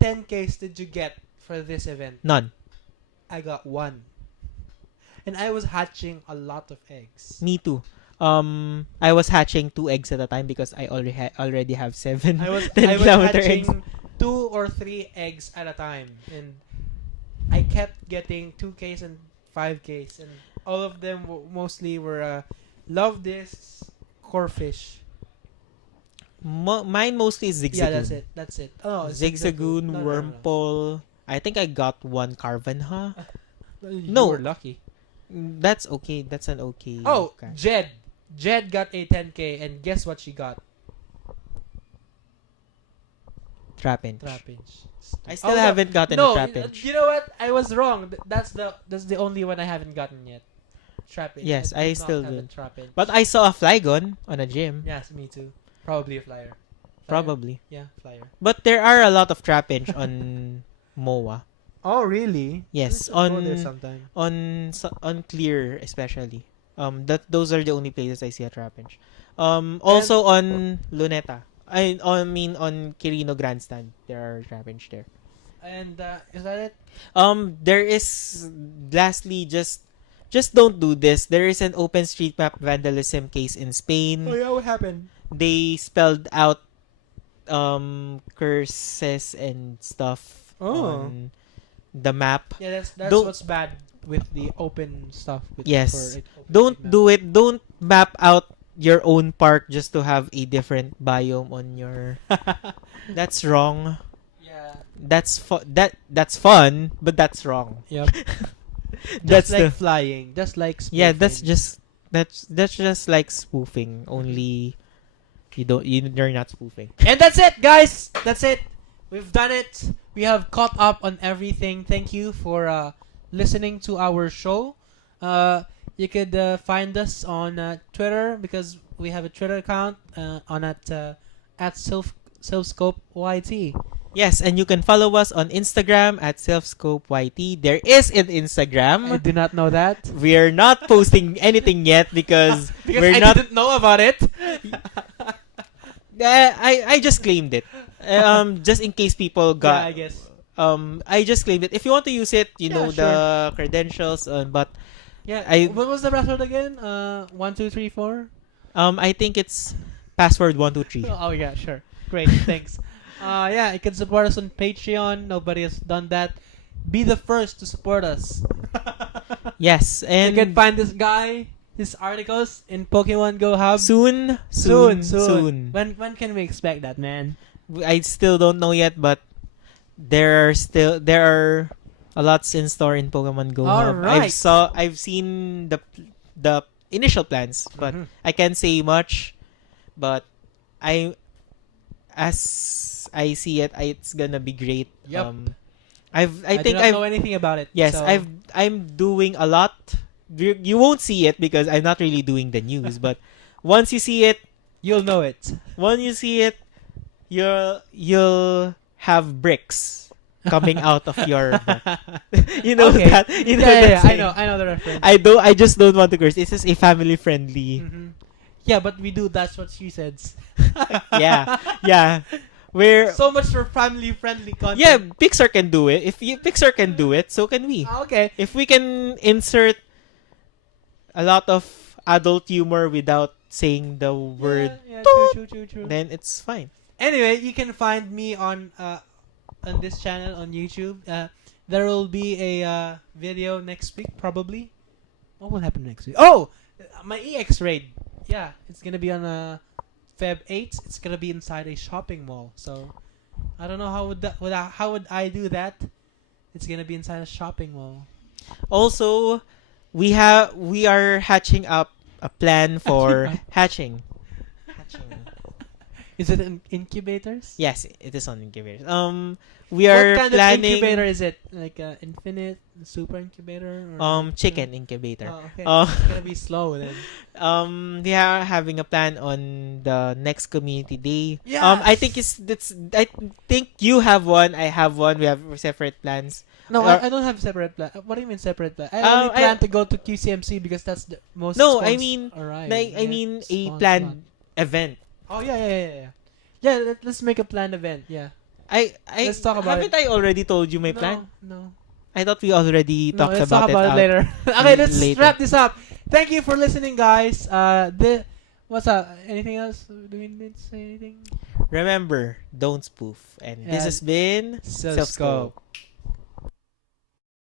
10Ks did you get for this event? none. I got one. And I was hatching a lot of eggs. Me too. I was hatching 2 eggs at a time because I already have 7 I was 10 kilometer hatching eggs. 2 or 3 eggs at a time, and I kept getting 2Ks and 5Ks, and all of them mostly were love this corfish. Mine mostly is Zigzagoon. Yeah, that's it. Oh, Zigzagoon, No. Wormpole. I think I got 1 Carvanha. You No. were lucky. That's okay. That's an okay. Oh, catch. Jed got a 10K, and guess what she got? Trapinch. Trapinch. I still haven't gotten No, a Trapinch. you know what? I was wrong. That's the only one I haven't gotten yet. Trapinch. Yes, I did not still have do. a Trapinch. But I saw a Flygon on a gym. Yes, me too. Probably a flyer. Probably. Yeah, flyer. But there are a lot of Trapinch on MOA. Oh, really? Yes, I should go there sometime. on Clear especially. Those are the only places I see a Trapinch. Also on Luneta. I mean on Quirino Grandstand, there are Trapinch there. And is that it? There is lastly just don't do this. There is an OpenStreetMap vandalism case in Spain. Oh yeah, what happened? They spelled out curses and stuff Oh. on the map. Yeah, that's Don't- what's bad with the open stuff. Yes. for it open Don't map. do it. Don't map out your own park just to have a different biome on your. That's wrong. Yeah. That's that's fun, but that's wrong. Yep. That's Just like the flying. Just like yeah. That's spoofing. just like spoofing. Only you're not spoofing. And that's it, guys. That's it. We've done it. We have caught up on everything. Thank you for listening to our show. You could find us on Twitter because we have a Twitter account on at SilphScopeYT. Yes, and you can follow us on Instagram at SilphScopeYT. There is an I Instagram. do not know that. We're not posting anything yet because we're I not. didn't know about it. I just claimed it. Just in case people Yeah, got. I guess. I just claimed it. If you want to use it, you Yeah, know the credentials. But Yeah. I- What was the password again? 1, 2, 3, 4. I think it's password 123. Oh yeah, sure. Great, thanks. Yeah, you can support us on Patreon. Nobody has done that. Be the first to support us. Yes, and you can find this guy, his articles in Pokemon Go Hub. soon. When can we expect that, man? I still don't know yet, but there are a lots in store in Pokemon Go Hub. Alright. I've seen the initial plans, but Mhm. I can't say much. But as I see it, it's gonna be great. Yep. I do think not I've know anything about it. yes, so- I'm doing a lot. You won't see it because I'm not really doing the news, but once you see it, You'll know it. when you see it, you'll have bricks coming out of your butt. You know Okay. that. You know yeah, that yeah, I saying. know. I know the reference. I just don't want to curse. This is a family friendly. Mhm. Yeah, but we do. That's what she said. Yeah. Yeah. Where So much for family-friendly content. yeah, Pixar can do it. If Pixar can do it, so can we. Okay. If we can insert a lot of adult humor without saying the word, Yeah, toot, true. then it's fine. Anyway, you can find me on this channel on YouTube. There will be a video next week, probably. What will happen next week? Oh, my EX raid. Yeah, it's gonna be on Feb 8th. It's gonna be inside a shopping mall. So I don't know how would I do that. It's gonna be inside a shopping mall. Also, we are hatching up a plan for hatching. Is it in incubators? Yes, it is on incubators. We are What kind planning of incubator is it? Like infinite super incubator? Or chicken incubator. Oh, okay. Uh, It's gonna be slow then. We are having a plan on the next community day. Yes! I think I think you have one, I have one. We have separate plans. No, Or- I don't have separate plan. What do you mean separate plan? I Um, only plan to go to QCMC because that's the most. No, I spons- mean, Alright, I yeah, mean a spons planned one. event. Oh yeah. Yeah, let's make a planned event. Yeah. Let's talk about haven't I already told you my plan? No. I thought we already No, talked let's about talk about it out. later. Okay, let's Later. wrap this up. Thank you for listening, guys. What's up? Anything else? Do we need to say anything? Remember, don't spoof. And this Yeah. has been Silph Scope.